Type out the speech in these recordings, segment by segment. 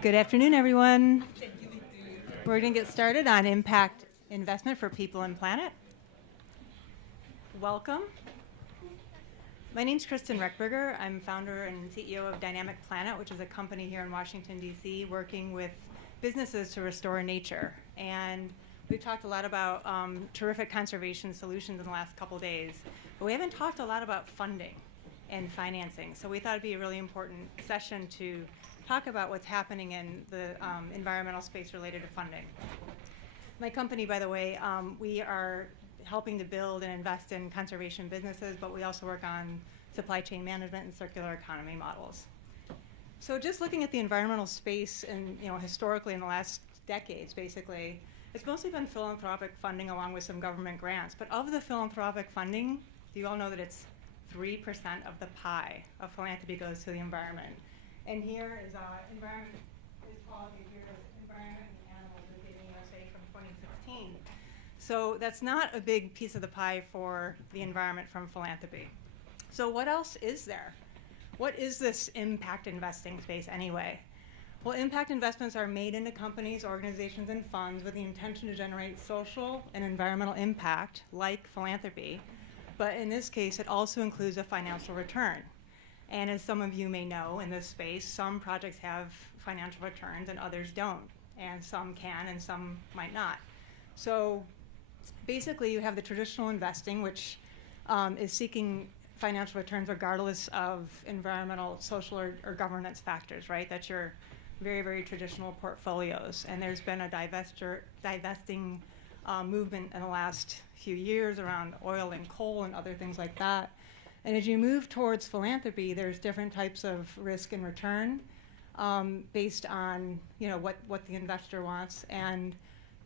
Good afternoon, everyone. We're going to get started on impact investment for people and planet. Welcome. My name's Kristin Rechberger. I'm founder and CEO of Dynamic Planet, which is a company here in Washington, D.C., working with businesses to restore nature. And we've talked a lot about terrific conservation solutions in the last couple days, but we haven't talked a lot about funding and financing. So we thought it'd be a really important session to talk about what's happening in the environmental space related to funding. My company, by the way, we are helping to build and invest in conservation businesses, but we also work on supply chain management and circular economy models. So just looking at the environmental space and historically in the last decades, basically, it's mostly been philanthropic funding along with some government grants. But of the philanthropic funding, do you all know that it's 3% of the pie of philanthropy goes to the environment? And here is environment is quality. Here is environment and animals in the USA from 2016. So that's not a big piece of the pie for the environment from philanthropy. So what else is there? What is this impact investing space anyway? Well, impact investments are made into companies, organizations, and funds with the intention to generate social and environmental impact, like philanthropy. But in this case, it also includes a financial return. And as some of you may know in this space, some projects have financial returns and others don't. And some can and some might not. So basically you have the traditional investing, which is seeking financial returns regardless of environmental, social, or governance factors, right? That's your very, very traditional portfolios. And there's been a divesting movement in the last few years around oil and coal and other things like that. And as you move towards philanthropy, there's different types of risk and return based on what the investor wants. And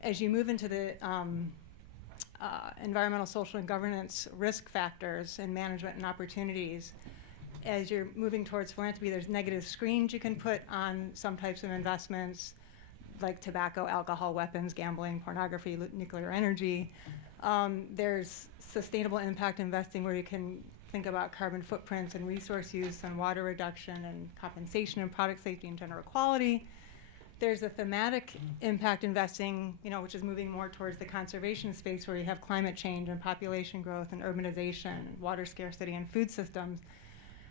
as you move into the environmental, social, and governance risk factors and management and opportunities, as you're moving towards philanthropy, there's negative screens you can put on some types of investments, like tobacco, alcohol, weapons, gambling, pornography, nuclear energy. There's sustainable impact investing, where you can think about carbon footprints and resource use and water reduction and compensation and product safety and gender equality. There's a thematic impact investing, which is moving more towards the conservation space, where you have climate change and population growth and urbanization and water scarcity and food systems.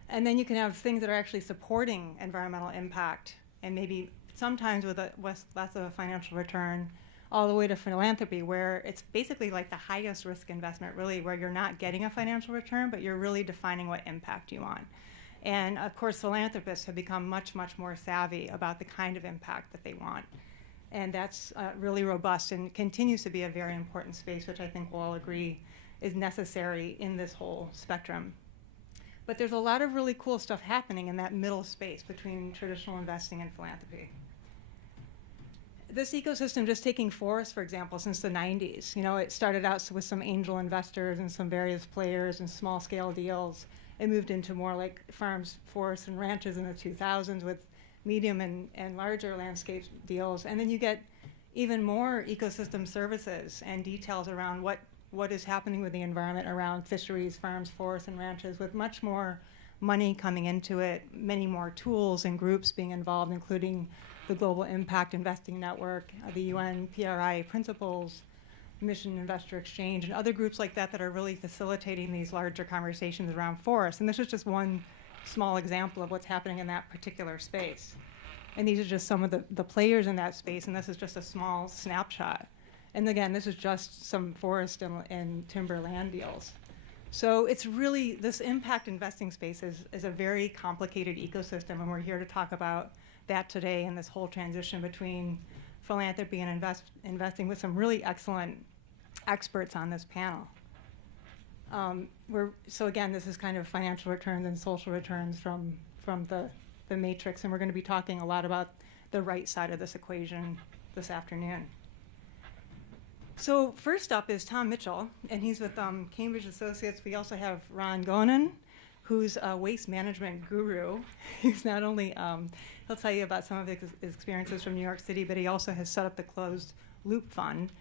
And then you can have things that are actually supporting environmental impact, and maybe sometimes with less of a financial return, all the way to philanthropy, where it's basically like the highest risk investment, really, where you're not getting a financial return, but you're really defining what impact you want. And of course, philanthropists have become much, much more savvy about the kind of impact that they want. And that's really robust and continues to be a very important space, which I think we'll all agree is necessary in this whole spectrum. But there's a lot of really cool stuff happening in that middle space between traditional investing and philanthropy. This ecosystem, just taking forests, for example, since the 90s, it started out with some angel investors and some various players and small scale deals. It moved into more like farms, forests, and ranches in the 2000s with medium and larger landscape deals. And then you get even more ecosystem services and details around what is happening with the environment around fisheries, farms, forests, and ranches, with much more money coming into it, many more tools and groups being involved, including the Global Impact Investing Network, the UN PRI principles, Mission Investor Exchange, and other groups like that are really facilitating these larger conversations around forests. And this is just one small example of what's happening in that particular space. And these are just some of the players in that space, and this is just a small snapshot. And again, this is just some forest and timber land deals. So it's really, this impact investing space is a very complicated ecosystem, and we're here to talk about that today in this whole transition between philanthropy and investing with some really excellent experts on this panel. So again, this is kind of financial returns and social returns from the matrix, and we're going to be talking a lot about the right side of this equation this afternoon. So first up is Tom Mitchell, and he's with Cambridge Associates. We also have Ron Gonen, who's a waste management guru. He's not only, he'll tell you about some of his experiences from New York City, but he also has set up the Closed Loop Fund.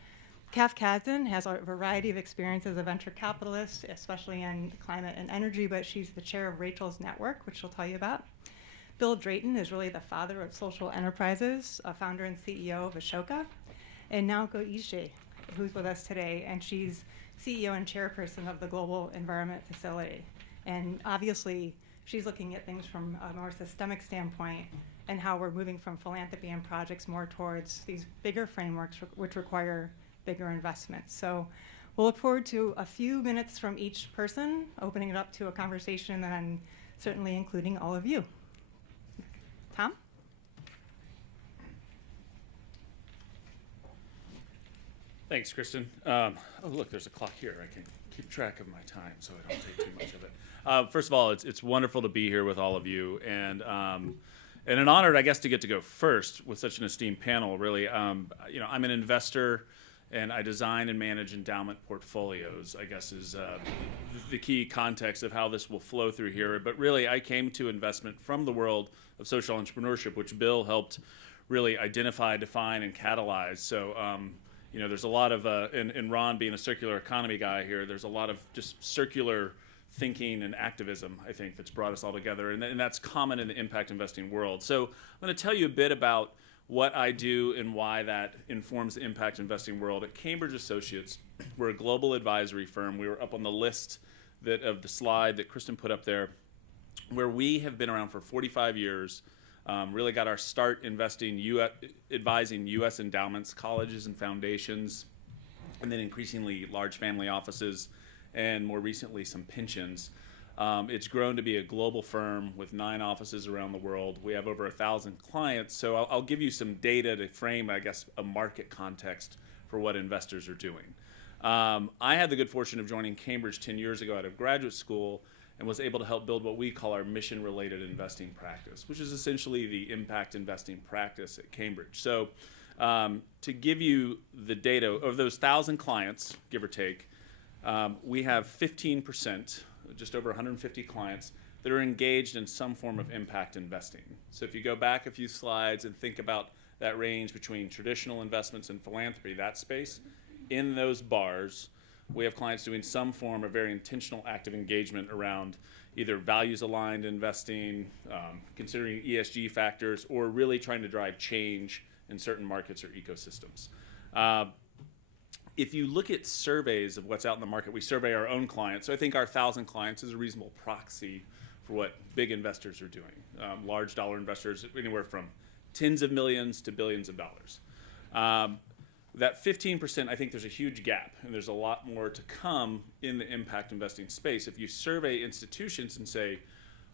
Kasdin has a variety of experiences as a venture capitalist, especially in climate and energy, but she's the chair of Rachel's Network, which she'll tell you about. Bill Drayton is really the father of social enterprises, a founder and CEO of Ashoka, and Naoko Ishii, who's with us today, and she's CEO and chairperson of the Global Environment Facility. And obviously, she's looking at things from a more systemic standpoint and how we're moving from philanthropy and projects more towards these bigger frameworks which require bigger investments. So we'll look forward to a few minutes from each person, opening it up to a conversation, and then certainly including all of you. Tom? Thanks, Kristin. Oh, look, there's a clock here. I can keep track of my time so I don't take too much of it. First of all, it's wonderful to be here with all of you, and an honor, I guess, to get to go first with such an esteemed panel. Really, I'm an investor, and I design and manage endowment portfolios, I guess is the key context of how this will flow through here. But really, I came to investment from the world of social entrepreneurship, which Bill helped really identify, define, and catalyze. So, there's a lot of, and Ron being a circular economy guy here, there's a lot of just circular thinking and activism, I think, that's brought us all together. And that's common in the impact investing world. So I'm going to tell you a bit about what I do and why that informs the impact investing world. At Cambridge Associates, we're a global advisory firm. We were up on the list of the slide that Kristin put up there, where we have been around for 45 years, really got our start advising U.S. endowments, colleges and foundations, and then increasingly large family offices, and more recently some pensions. It's grown to be a global firm with 9 offices around the world. We have over 1,000 clients. So I'll give you some data to frame, I guess, a market context for what investors are doing. I had the good fortune of joining Cambridge 10 years ago out of graduate school and was able to help build what we call our mission-related investing practice, which is essentially the impact investing practice at Cambridge. So to give you the data, of those 1,000 clients, give or take, we have 15%, just over 150 clients, that are engaged in some form of impact investing. So if you go back a few slides and think about that range between traditional investments and philanthropy, that space, in those bars, we have clients doing some form of very intentional active engagement around either values-aligned investing, considering ESG factors, or really trying to drive change in certain markets or ecosystems. If you look at surveys of what's out in the market, we survey our own clients. So I think our 1,000 clients is a reasonable proxy for what big investors are doing. Large dollar investors, anywhere from tens of millions to billions of dollars. That 15%, I think there's a huge gap, and there's a lot more to come in the impact investing space. If you survey institutions and say,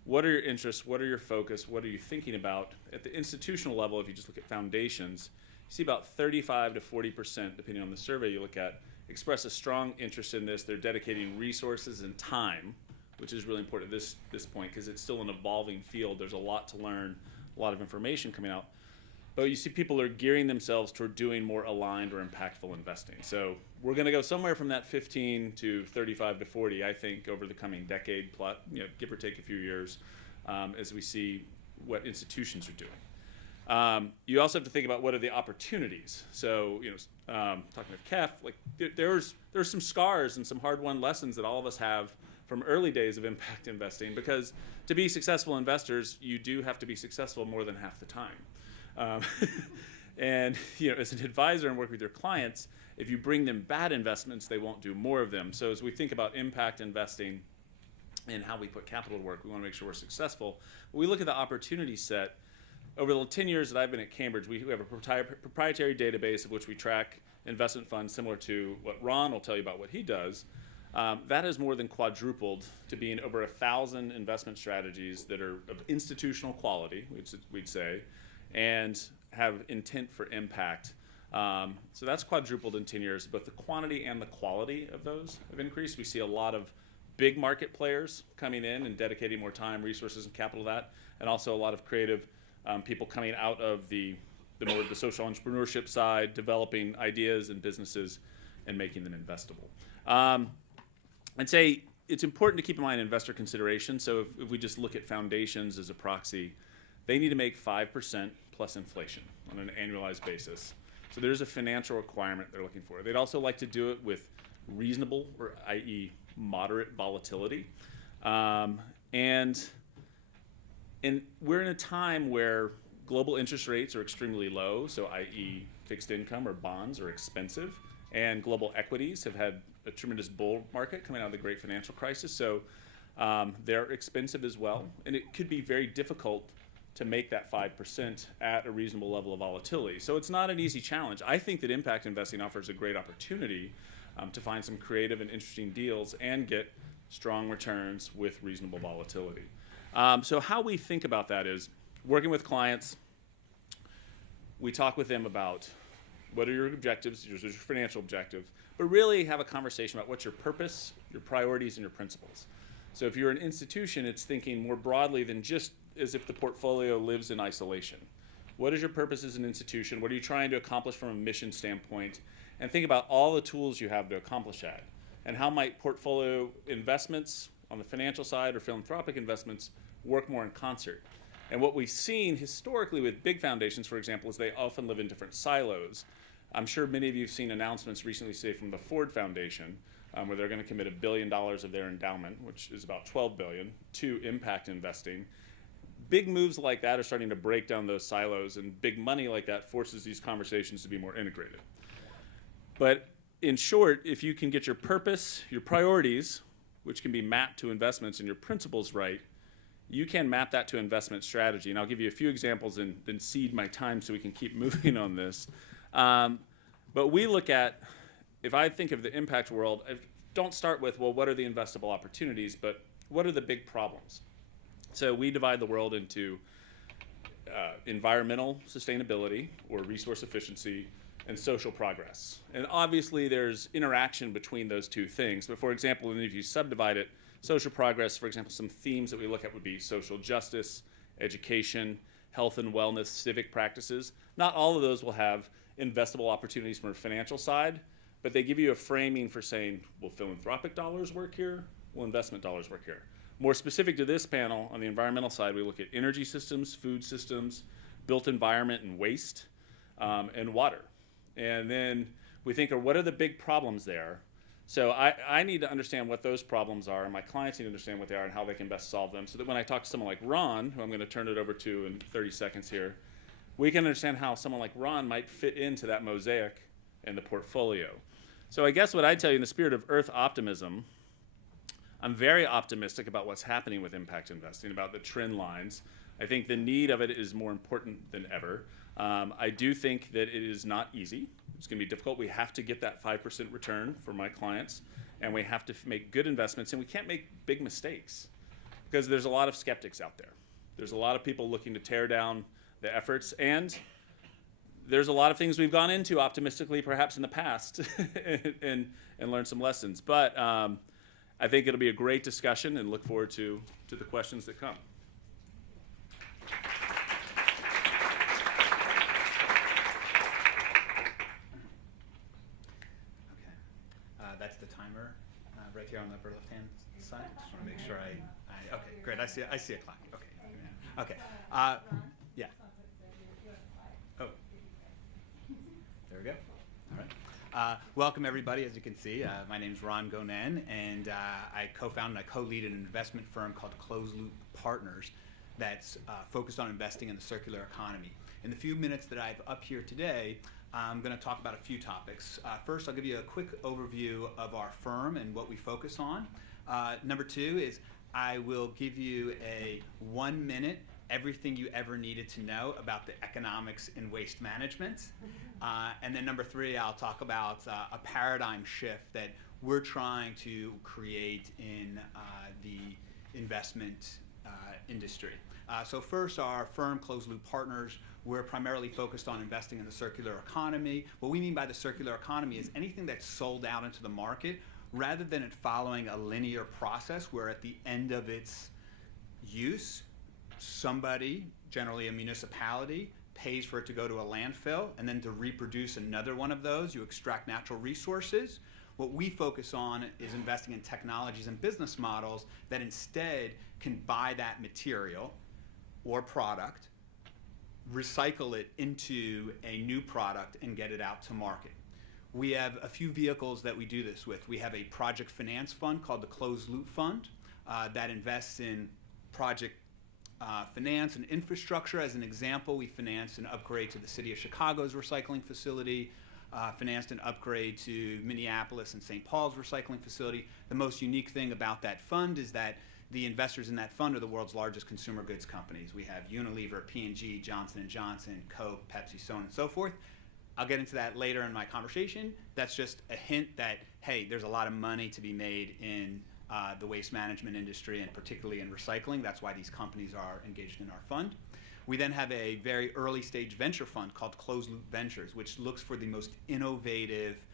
what are your interests, what are your focus, what are you thinking about? At the institutional level, if you just look at foundations, you see about 35 to 40%, depending on the survey you look at, express a strong interest in this. They're dedicating resources and time, which is really important at this point because it's still an evolving field. There's a lot to learn, a lot of information coming out. But you see people are gearing themselves toward doing more aligned or impactful investing. So we're going to go somewhere from that 15 to 35 to 40, I think, over the coming decade, plus, give or take a few years, as we see what institutions are doing. You also have to think about what are the opportunities. So, talking of Kef, there's some scars and some hard-won lessons that all of us have from early days of impact investing, because to be successful investors, you do have to be successful more than half the time. And as an advisor and work with your clients, if you bring them bad investments, they won't do more of them. So as we think about impact investing and how we put capital to work, we want to make sure we're successful. When we look at the opportunity set, over the 10 years that I've been at Cambridge, we have a proprietary database of which we track investment funds similar to what Ron will tell you about what he does. That has more than quadrupled to being over 1,000 investment strategies that are of institutional quality, we'd say, and have intent for impact. So that's quadrupled in 10 years, but the quantity and the quality of those have increased. We see a lot of big market players coming in and dedicating more time, resources, and capital to that, and also a lot of creative people coming out of the social entrepreneurship side, developing ideas and businesses and making them investable. I'd say it's important to keep in mind investor consideration. So if we just look at foundations as a proxy, they need to make 5% plus inflation on an annualized basis. So there's a financial requirement they're looking for. They'd also like to do it with reasonable, or i.e. moderate volatility. And And we're in a time where global interest rates are extremely low, so i.e. fixed income or bonds are expensive, and global equities have had a tremendous bull market coming out of the great financial crisis, so they're expensive as well, and it could be very difficult to make that 5% at a reasonable level of volatility. So it's not an easy challenge. I think that impact investing offers a great opportunity to find some creative and interesting deals and get strong returns with reasonable volatility. So how we think about that is working with clients, we talk with them about what are your objectives, your financial objectives, but really have a conversation about what's your purpose, your priorities, and your principles. So if you're an institution, it's thinking more broadly than just as if the portfolio lives in isolation. What is your purpose as an institution? What are you trying to accomplish from a mission standpoint? And think about all the tools you have to accomplish that. And how might portfolio investments on the financial side or philanthropic investments work more in concert? And what we've seen historically with big foundations, for example, is they often live in different silos. I'm sure many of you have seen announcements recently, say, from the Ford Foundation, where they're going to commit $1 billion of their endowment, which is about $12 billion, to impact investing. Big moves like that are starting to break down those silos, and big money like that forces these conversations to be more integrated. But in short, if you can get your purpose, your priorities, which can be mapped to investments, and your principles right, you can map that to investment strategy. And I'll give you a few examples and then cede my time so we can keep moving on this. But we look at, if I think of the impact world, don't start with, well, what are the investable opportunities, but what are the big problems? So we divide the world into environmental sustainability or resource efficiency and social progress. And obviously there's interaction between those two things. But for example, if you subdivide it, social progress, for example, some themes that we look at would be social justice, education, health and wellness, civic practices. Not all of those will have investable opportunities from a financial side, but they give you a framing for saying, will philanthropic dollars work here? Will investment dollars work here? More specific to this panel, on the environmental side, we look at energy systems, food systems, built environment and waste, and water. And then we think, what are the big problems there? So I need to understand what those problems are, and my clients need to understand what they are and how they can best solve them, so that when I talk to someone like Ron, who I'm going to turn it over to in 30 seconds here, we can understand how someone like Ron might fit into that mosaic in the portfolio. So I guess what I tell you in the spirit of Earth optimism, I'm very optimistic about what's happening with impact investing, about the trend lines. I think the need of it is more important than ever. I do think that it is not easy. It's going to be difficult. We have to get that 5% return for my clients, and we have to make good investments, and we can't make big mistakes because there's a lot of skeptics out there. There's a lot of people looking to tear down the efforts, and there's a lot of things we've gone into optimistically perhaps in the past and learned some lessons. But I think it'll be a great discussion, and look forward to the questions that come. That's the timer right here on the upper left-hand side. Just want to make sure okay, great. I see a clock. Okay. Okay. Yeah. Oh. There we go. All right. Welcome, everybody. As you can see, my name is Ron Gonen, and I co-found and I co-lead an investment firm called Closed Loop Partners that's focused on investing in the circular economy. In the few minutes that I have up here today, I'm going to talk about a few topics. First, I'll give you a quick overview of our firm and what we focus on. Number two is I will give you a 1 minute everything you ever needed to know about the economics in waste management. And then number three, I'll talk about a paradigm shift that we're trying to create in the investment industry. So first, our firm, Closed Loop Partners, we're primarily focused on investing in the circular economy. What we mean by the circular economy is anything that's sold out into the market, rather than it following a linear process where at the end of its use, somebody, generally a municipality, pays for it to go to a landfill, and then to reproduce another one of those, you extract natural resources. What we focus on is investing in technologies and business models that instead can buy that material or product, recycle it into a new product, and get it out to market. We have a few vehicles that we do this with. We have a project finance fund called the Closed Loop Fund that invests in project finance and infrastructure. As an example, we financed an upgrade to the city of Chicago's recycling facility, financed an upgrade to Minneapolis and St. Paul's recycling facility. The most unique thing about that fund is that the investors in that fund are the world's largest consumer goods companies. We have Unilever, P&G, Johnson & Johnson, Coke, Pepsi, so on and so forth. I'll get into that later in my conversation. That's just a hint that, hey, there's a lot of money to be made in the waste management industry, and particularly in recycling. That's why these companies are engaged in our fund. We then have a very early stage venture fund called Closed Loop Ventures, which looks for the most innovative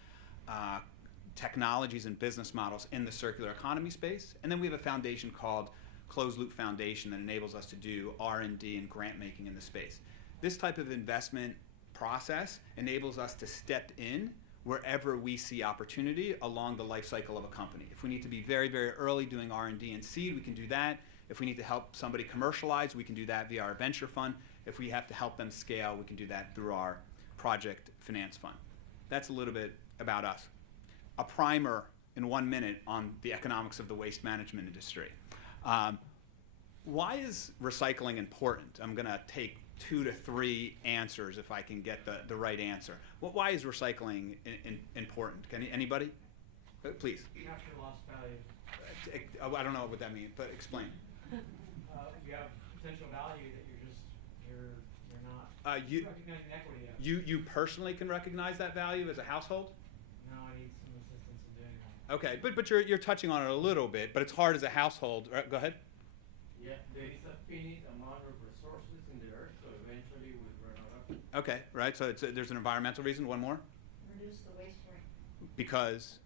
technologies and business models in the circular economy space. And then we have a foundation called Closed Loop Foundation that enables us to do R&D and grant making in the space. This type of investment process enables us to step in wherever we see opportunity along the life cycle of a company. If we need to be very, very early doing R&D and seed, we can do that. If we need to help somebody commercialize, we can do that via our venture fund. If we have to help them scale, we can do that through our project finance fund. That's a little bit about us. A primer in 1 minute on the economics of the waste management industry. Why is recycling important? I'm going to take 2 to 3 answers if I can get the right answer. Why is recycling important? Can anybody? Please. Capture lost value. I don't know what that means, but explain. You have potential value that you're not recognizing the equity of. You personally can recognize that value as a household? No, I need some assistance in doing that. Okay, but you're touching on it a little bit, but it's hard as a household. Go ahead. Yeah, there is a finite amount of resources in the earth, so eventually we'll run out of. Okay, right. So there's an environmental reason. One more. Reduce the waste rate. Because.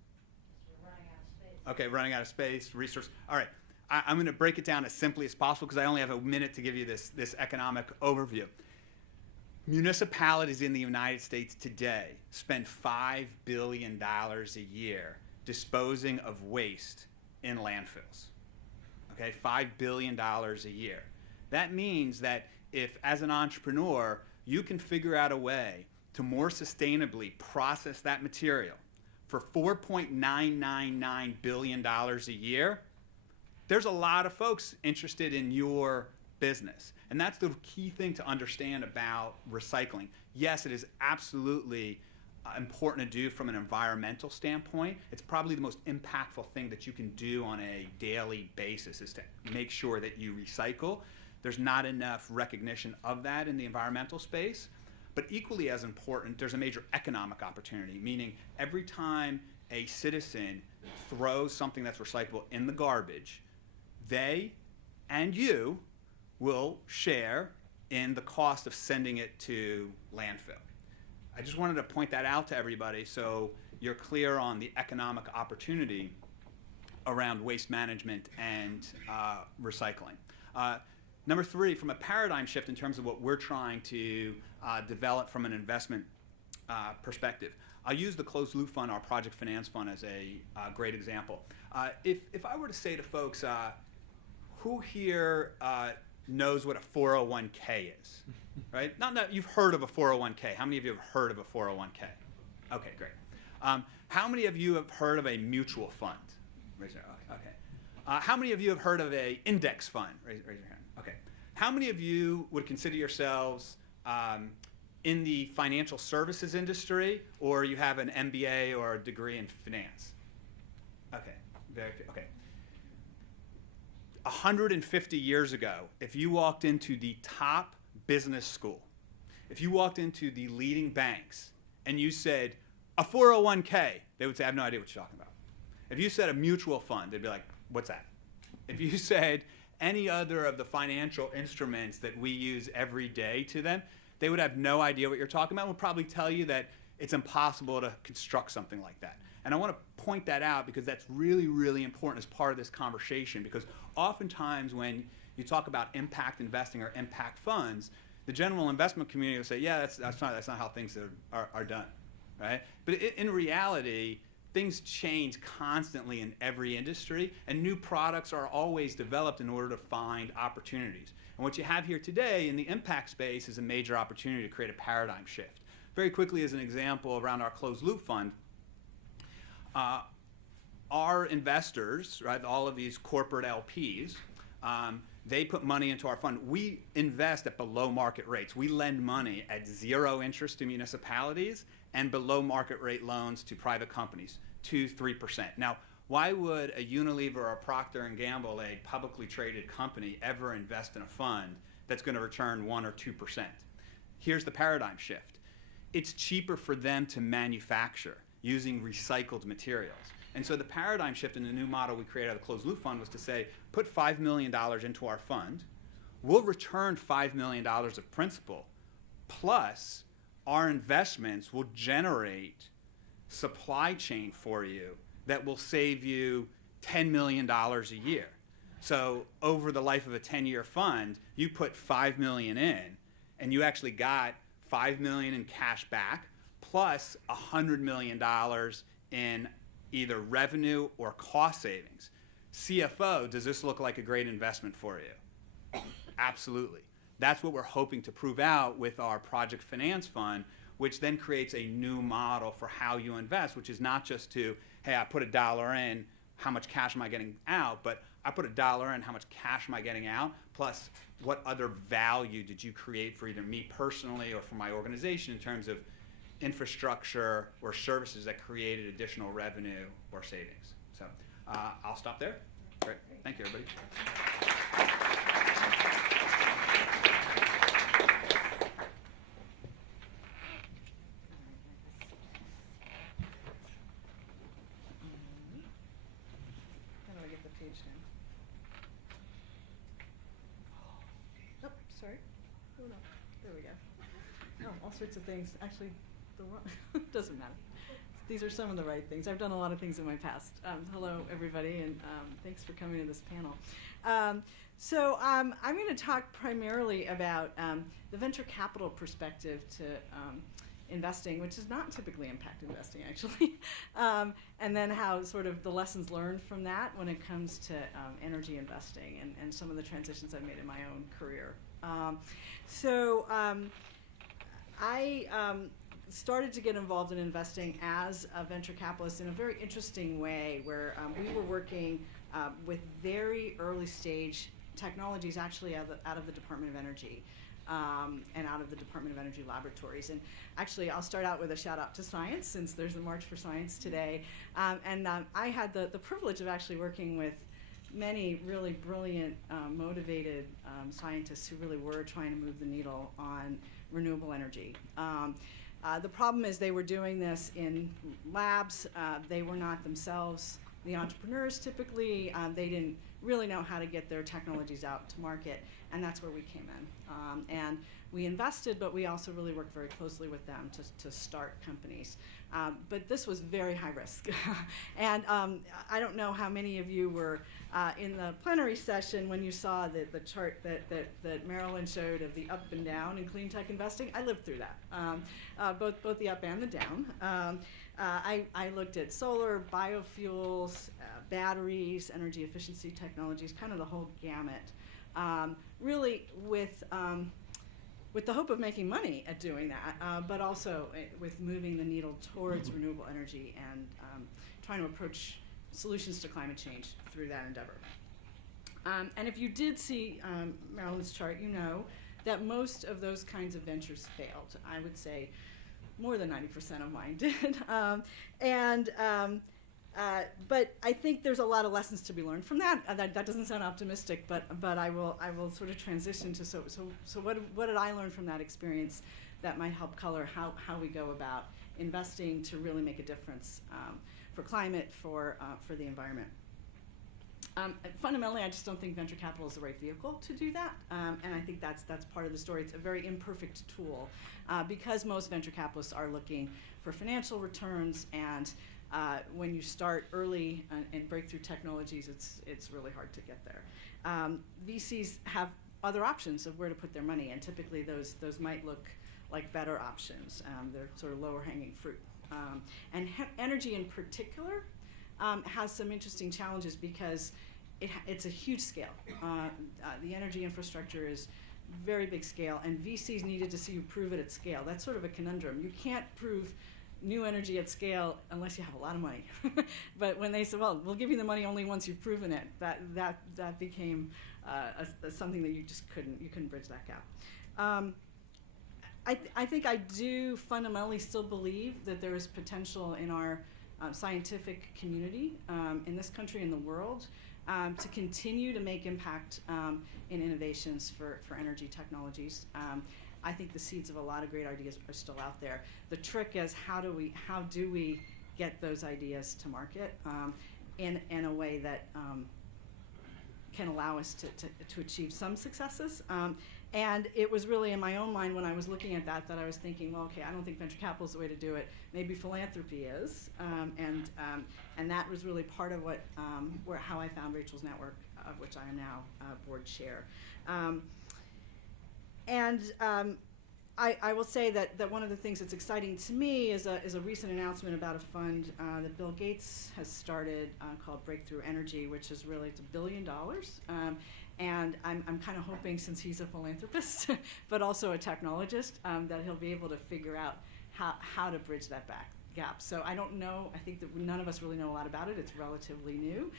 We're running out of space. Okay, running out of space, resource. All right, I'm going to break it down as simply as possible because I only have a minute to give you this economic overview. Municipalities in the United States today spend $5 billion a year disposing of waste in landfills. Okay, $5 billion a year. That means that if, as an entrepreneur, you can figure out a way to more sustainably process that material for $4.999 billion a year, there's a lot of folks interested in your business. And that's the key thing to understand about recycling. Yes, it is absolutely important to do from an environmental standpoint. It's probably the most impactful thing that you can do on a daily basis is to make sure that you recycle. There's not enough recognition of that in the environmental space. But equally as important, there's a major economic opportunity, meaning every time a citizen throws something that's recyclable in the garbage, they and you will share in the cost of sending it to landfill. I just wanted to point that out to everybody so you're clear on the economic opportunity around waste management and recycling. Number 3, from a paradigm shift in terms of what we're trying to develop from an investment perspective. I'll use the closed loop fund, our project finance fund, as a great example. If I were to say to folks, who here knows what a 401k is? Right? Not you've heard of a 401k. How many of you have heard of a 401k? Okay, great. How many of you have heard of a mutual fund? Raise your hand. Okay. How many of you have heard of a index fund? Raise your hand. Okay. How many of you would consider yourselves in the financial services industry, or you have an MBA or a degree in finance? Okay. Very few. Okay. 150 years ago, if you walked into the top business school, if you walked into the leading banks and you said, a 401k, they would say, I have no idea what you're talking about. If you said a mutual fund, they'd be like, what's that? If you said any other of the financial instruments that we use every day to them, they would have no idea what you're talking about and would probably tell you that it's impossible to construct something like that. And I want to point that out because that's really, really important as part of this conversation, because oftentimes when you talk about impact investing or impact funds, the general investment community will say, yeah, that's not how things are done, right? But in reality, things change constantly in every industry, and new products are always developed in order to find opportunities. And what you have here today in the impact space is a major opportunity to create a paradigm shift. Very quickly, as an example, around our closed loop fund, our investors, right, all of these corporate LPs, They put money into our fund. We invest at below market rates. We lend money at 0 interest to municipalities and below market rate loans to private companies, 2-3%. Now, why would a Unilever or a Procter & Gamble, a publicly traded company, ever invest in a fund that's going to return 1 or 2%? Here's the paradigm shift. It's cheaper for them to manufacture using recycled materials. And so the paradigm shift in the new model we created out of the closed loop fund was to say, put $5 million into our fund, we'll return $5 million of principal, plus our investments will generate supply chain for you that will save you $10 million a year. So over the life of a 10-year fund, you put $5 million in, and you actually got $5 million in cash back, plus $100 million in either revenue or cost savings. CFO, does this look like a great investment for you? Absolutely. That's what we're hoping to prove out with our project finance fund, which then creates a new model for how you invest, which is not just to, hey, I put $1 in, how much cash am I getting out? But I put $1 in, how much cash am I getting out? Plus, what other value did you create for either me personally or for my organization in terms of infrastructure or services that created additional revenue or savings? So I'll stop there. Great. Thank you, everybody. How do I get the page down? Oh, sorry. Oh, no. There we go. Oh, all sorts of things. Actually, the wrong doesn't matter. These are some of the right things. I've done a lot of things in my past. Hello, everybody, and thanks for coming to this panel. So I'm going to talk primarily about the venture capital perspective to investing, which does not typically impact investing, actually, and then how sort of the lessons learned from that when it comes to energy investing and some of the transitions I've made in my own career. I started to get involved in investing as a venture capitalist in a very interesting way, where we were working with very early stage technologies, actually out of the Department of Energy and out of the Department of Energy laboratories. And actually, I'll start out with a shout out to science, since there's the March for Science today. I had the privilege of actually working with many really brilliant, motivated scientists who really were trying to move the needle on renewable energy. The problem is they were doing this in labs. They were not themselves the entrepreneurs typically. They didn't really know how to get their technologies out to market, and that's where we came in. And we invested, but we also really worked very closely with them to start companies. But this was very high risk. And I don't know how many of you were in the plenary session when you saw the chart that Marilyn showed of the up and down in clean tech investing. I lived through that, both the up and the down. I looked at solar, biofuels, batteries, energy efficiency technologies, kind of the whole gamut, really with the hope of making money at doing that, but also with moving the needle towards renewable energy and trying to approach solutions to climate change through that endeavor. And if you did see Marilyn's chart, you know that most of those kinds of ventures failed. I would say more than 90% of mine did. But I think there's a lot of lessons to be learned from that. That doesn't sound optimistic, but I will sort of transition to so what did I learn from that experience that might help color how we go about investing to really make a difference for climate, for the environment. Fundamentally, I just don't think venture capital is the right vehicle to do that, and I think that's part of the story. It's a very imperfect tool because most venture capitalists are looking for financial returns, and when you start early in breakthrough technologies, it's really hard to get there. VCs have other options of where to put their money, and typically those might look like better options. They're sort of lower hanging fruit. And energy in particular has some interesting challenges because it's a huge scale. The energy infrastructure is very big scale, and VCs needed to see you prove it at scale. That's sort of a conundrum. You can't prove new energy at scale unless you have a lot of money. But when they said, well, we'll give you the money only once you've proven it, that became something that you just couldn't bridge that gap. I think I do fundamentally still believe that there is potential in our scientific community in this country and the world to continue to make impact in innovations for energy technologies. I think the seeds of a lot of great ideas are still out there. The trick is how do we get those ideas to market in a way that can allow us to achieve some successes. And it was really in my own mind when I was looking at that I was thinking, well, okay, I don't think venture capital is the way to do it. Maybe philanthropy is, and that was really part of how I found Rachel's Network, of which I am now board chair. I will say that one of the things that's exciting to me is a recent announcement about a fund that Bill Gates has started called Breakthrough Energy, which is really $1 billion. And I'm kind of hoping, since he's a philanthropist, but also a technologist, that he'll be able to figure out how to bridge that gap. So I don't know, I think that none of us really know a lot about it. It's relatively new.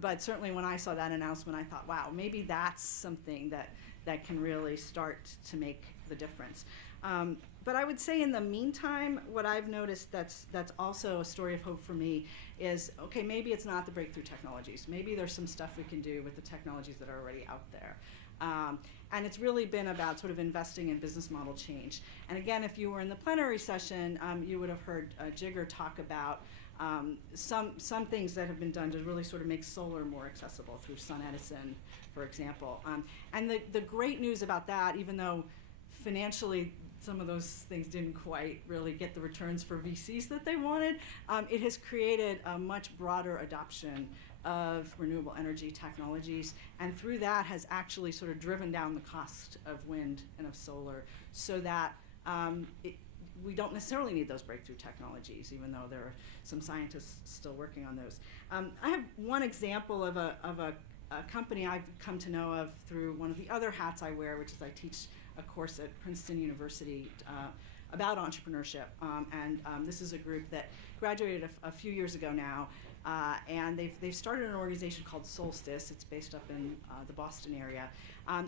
But certainly when I saw that announcement, I thought, wow, maybe that's something that can really start to make the difference. But I would say in the meantime, what I've noticed that's also a story of hope for me is, okay, maybe it's not the breakthrough technologies. Maybe there's some stuff we can do with the technologies that are already out there. And it's really been about sort of investing in business model change. And again, if you were in the plenary session, you would have heard Jigger talk about some things that have been done to really sort of make solar more accessible through SunEdison, for example. And the great news about that, even though financially some of those things didn't quite really get the returns for VCs that they wanted, it has created a much broader adoption of renewable energy technologies, and through that has actually sort of driven down the cost of wind and of solar, so that we don't necessarily need those breakthrough technologies, even though there are some scientists still working on those. I have one example of a company I've come to know of through one of the other hats I wear, which is I teach a course at Princeton University about entrepreneurship. And this is a group that graduated a few years ago now, and they've started an organization called Solstice. It's based up in the Boston area.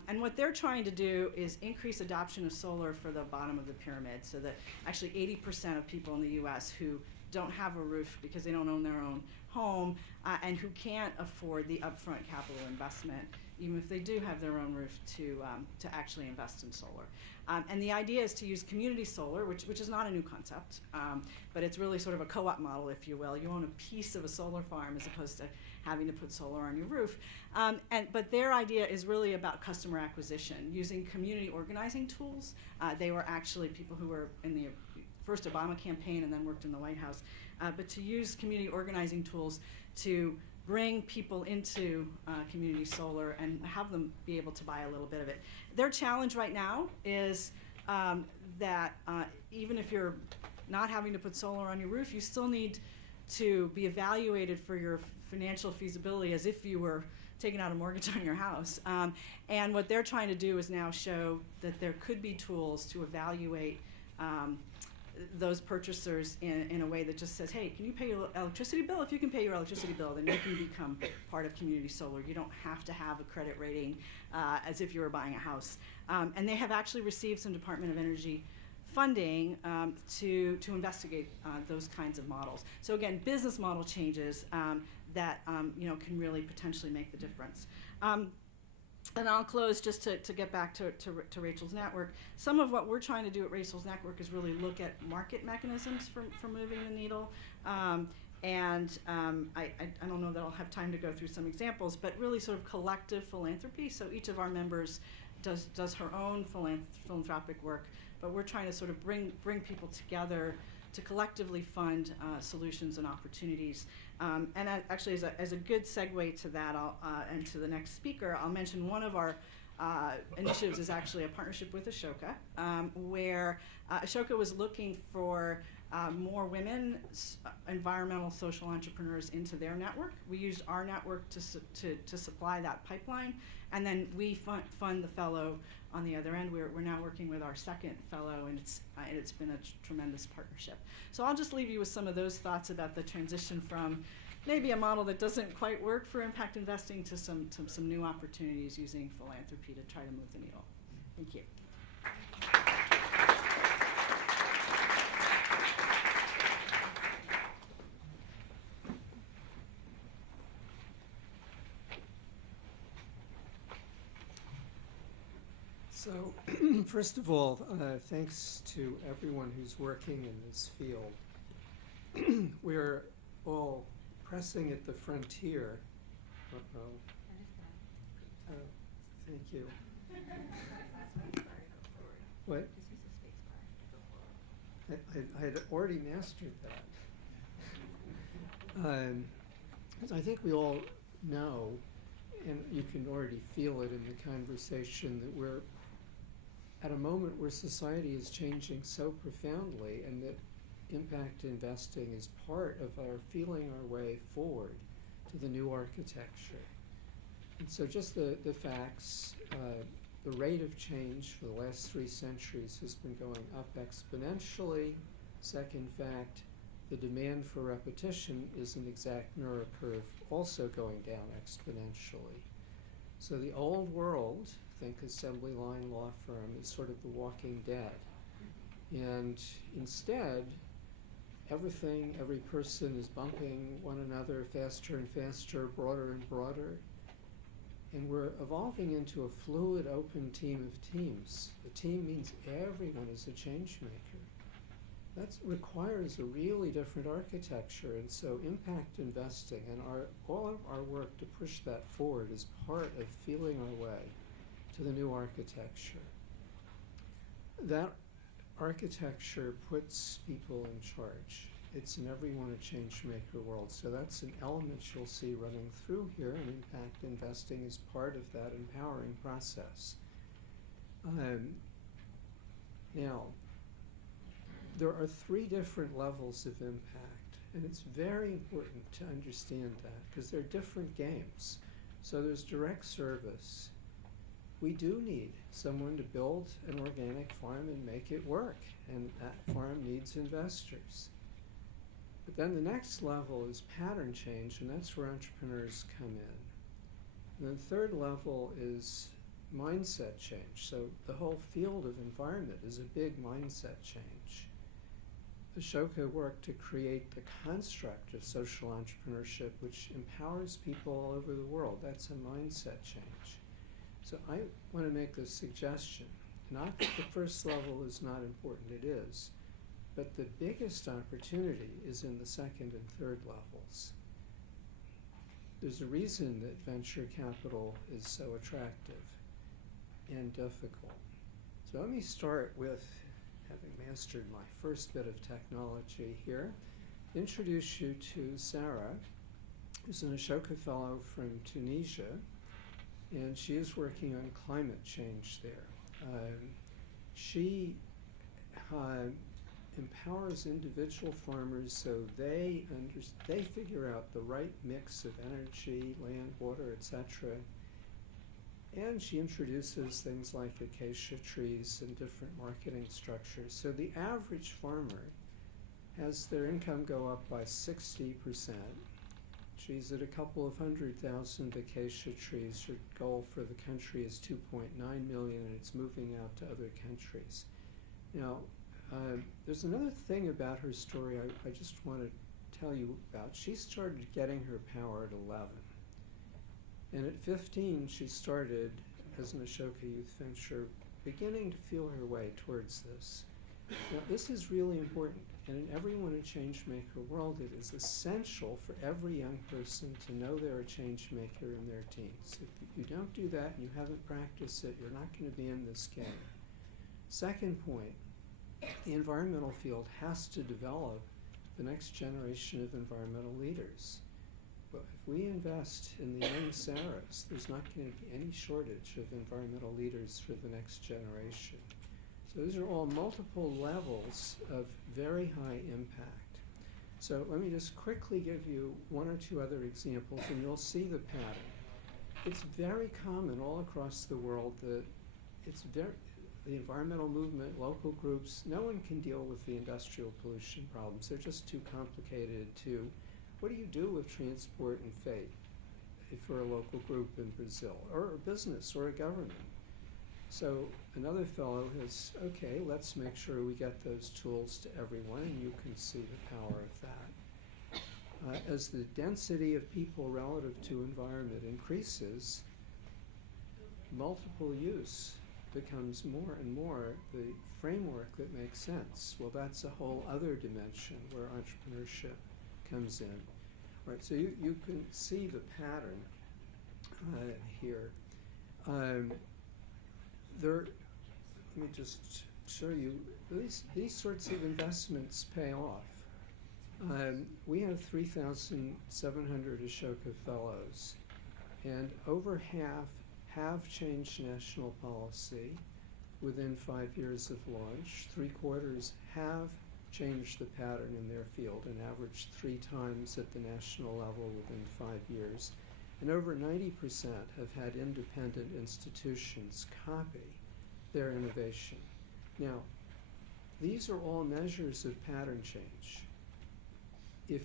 And what they're trying to do is increase adoption of solar for the bottom of the pyramid, so that actually 80% of people in the US who don't have a roof because they don't own their own home and who can't afford the upfront capital investment, even if they do have their own roof, to actually invest in solar. And the idea is to use community solar, which is not a new concept, but it's really sort of a co-op model, if you will. You own a piece of a solar farm as opposed to having to put solar on your roof. But their idea is really about customer acquisition, using community organizing tools. They were actually people who were in the first Obama campaign and then worked in the White House, but to use community organizing tools to bring people into community solar and have them be able to buy a little bit of it. Their challenge right now is that even if you're not having to put solar on your roof, you still need to be evaluated for your financial feasibility as if you were taking out a mortgage on your house. And what they're trying to do is now show that there could be tools to evaluate those purchasers in a way that just says, hey, can you pay your electricity bill? If you can pay your electricity bill, then you can become part of community solar. You don't have to have a credit rating as if you were buying a house. And they have actually received some Department of Energy funding to investigate those kinds of models. So again, business model changes that can really potentially make the difference. And I'll close just to get back to Rachel's Network. Some of what we're trying to do at Rachel's Network is really look at market mechanisms for moving the needle. I don't know that I'll have time to go through some examples, but really sort of collective philanthropy. So each of our members does her own philanthropic work, but we're trying to sort of bring people together to collectively fund solutions and opportunities. And actually, as a good segue to that, and to the next speaker, I'll mention one of our initiatives is actually a partnership with Ashoka, where Ashoka was looking for more women, environmental social entrepreneurs into their network. We used our network to supply that pipeline, and then we fund the fellow on the other end. We're now working with our second fellow, and it's been a tremendous partnership. So I'll just leave you with some of those thoughts about the transition from maybe a model that doesn't quite work for impact investing to some new opportunities using philanthropy to try to move the needle. Thank you. So, first of all, thanks to everyone who's working in this field. We're all pressing at the frontier. Thank you. What? I had already mastered that. As I think we all know, and you can already feel it in the conversation, that we're at a moment where society is changing so profoundly, and that impact investing is part of our feeling our way forward to the new architecture. And so just the facts, the rate of change for the last 3 centuries has been going up exponentially. Second fact, the demand for repetition is an exact mirror curve also going down exponentially. So the old world, think assembly line law firm, is sort of the walking dead. And instead, every person is bumping one another faster and faster, broader and broader. And we're evolving into a fluid, open team of teams. A team means everyone is a change maker. That requires a really different architecture, and so impact investing and all of our work to push that forward is part of feeling our way to the new architecture. That architecture puts people in charge. It's an everyone a change maker world, so that's an element you'll see running through here, and impact investing is part of that empowering process. Now, there are 3 different levels of impact, and it's very important to understand that because they're different games. So there's direct service. We do need someone to build an organic farm and make it work, and that farm needs investors. But then the next level is pattern change, and that's where entrepreneurs come in. And the third level is mindset change. So the whole field of environment is a big mindset change. Ashoka worked to create the construct of social entrepreneurship, which empowers people all over the world. That's a mindset change. So I want to make this suggestion. Not that the first level is not important, it is. But the biggest opportunity is in the second and third levels. There's a reason that venture capital is so attractive and difficult. So let me start with, having mastered my first bit of technology here, introduce you to Sarah, who's an Ashoka Fellow from Tunisia, and she is working on climate change there. She empowers individual farmers so they figure out the right mix of energy, land, water, etc. And she introduces things like acacia trees and different marketing structures. So the average farmer has their income go up by 60%. She's at a couple of 100,000 acacia trees. Her goal for the country is 2.9 million, and it's moving out to other countries. Now, there's another thing about her story I just want to tell you about. She started getting her power at 11. And at 15, she started as an Ashoka Youth Venture, beginning to feel her way towards this. Now, this is really important, and in everyone a change maker world, it is essential for every young person to know they're a change maker in their teens. If you don't do that and you haven't practiced it, you're not going to be in this game. Second point, the environmental field has to develop the next generation of environmental leaders. But if we invest in the young Sarahs, there's not going to be any shortage of environmental leaders for the next generation. So these are all multiple levels of very high impact. So let me just quickly give you one or two other examples, and you'll see the pattern. It's very common all across the world that the environmental movement, local groups, no one can deal with the industrial pollution problems. They're just too complicated to, what do you do with transport and freight for a local group in Brazil, or a business, or a government? So another fellow has, okay, let's make sure we get those tools to everyone, and you can see the power of that. As the density of people relative to environment increases, multiple use becomes more and more the framework that makes sense. Well, that's a whole other dimension where entrepreneurship comes in. Right, so you can see the pattern here. Let me just show you, these sorts of investments pay off. We have 3,700 Ashoka fellows, and over half have changed national policy within 5 years of launch. 3/4 have changed the pattern in their field and averaged 3 times at the national level within 5 years. And over 90% have had independent institutions copy their innovation. Now, these are all measures of pattern change. If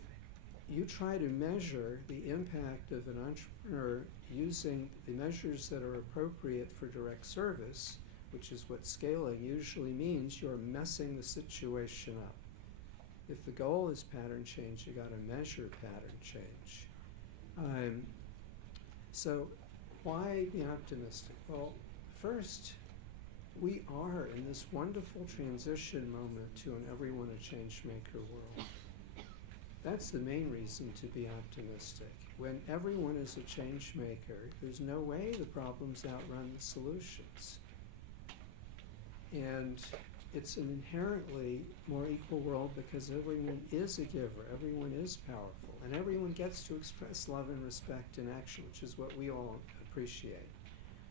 you try to measure the impact of an entrepreneur using the measures that are appropriate for direct service, which is what scaling usually means, you're messing the situation up. If the goal is pattern change, you got to measure pattern change. So why be optimistic? Well, first, we are in this wonderful transition moment to an everyone a change maker world. That's the main reason to be optimistic. When everyone is a change maker, there's no way the problems outrun the solutions. And it's an inherently more equal world because everyone is a giver, everyone is powerful, and everyone gets to express love and respect in action, which is what we all appreciate.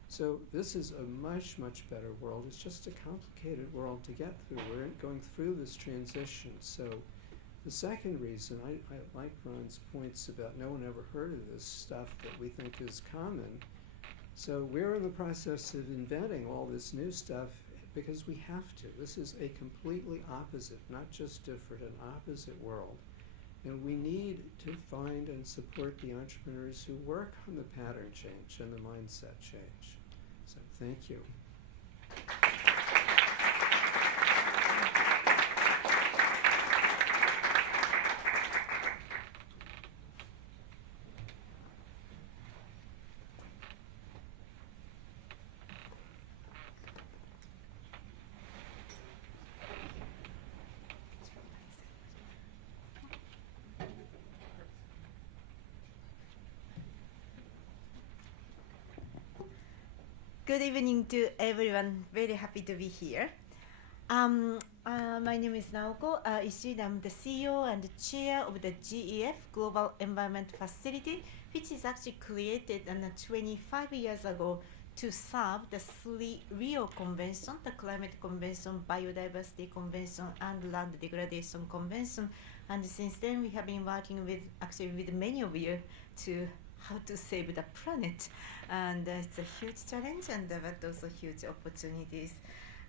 So this is a much, much better world. It's just a complicated world to get through. We're going through this transition. So the second reason, I like Ron's points about no one ever heard of this stuff that we think is common. So we're in the process of inventing all this new stuff because we have to. This is a completely opposite, not just different, an opposite world. And we need to find and support the entrepreneurs who work on the pattern change and the mindset change. So thank you. Good evening to everyone. Very happy to be here. My name is Naoko Ishii. I'm the CEO and chair of the GEF Global Environment Facility, which is actually created 25 years ago to serve the 3 Rio Convention, the Climate Convention, Biodiversity Convention, and Land Degradation Convention. And since then, we have been working with many of you to how to save the planet. And it's a huge challenge, but also huge opportunities.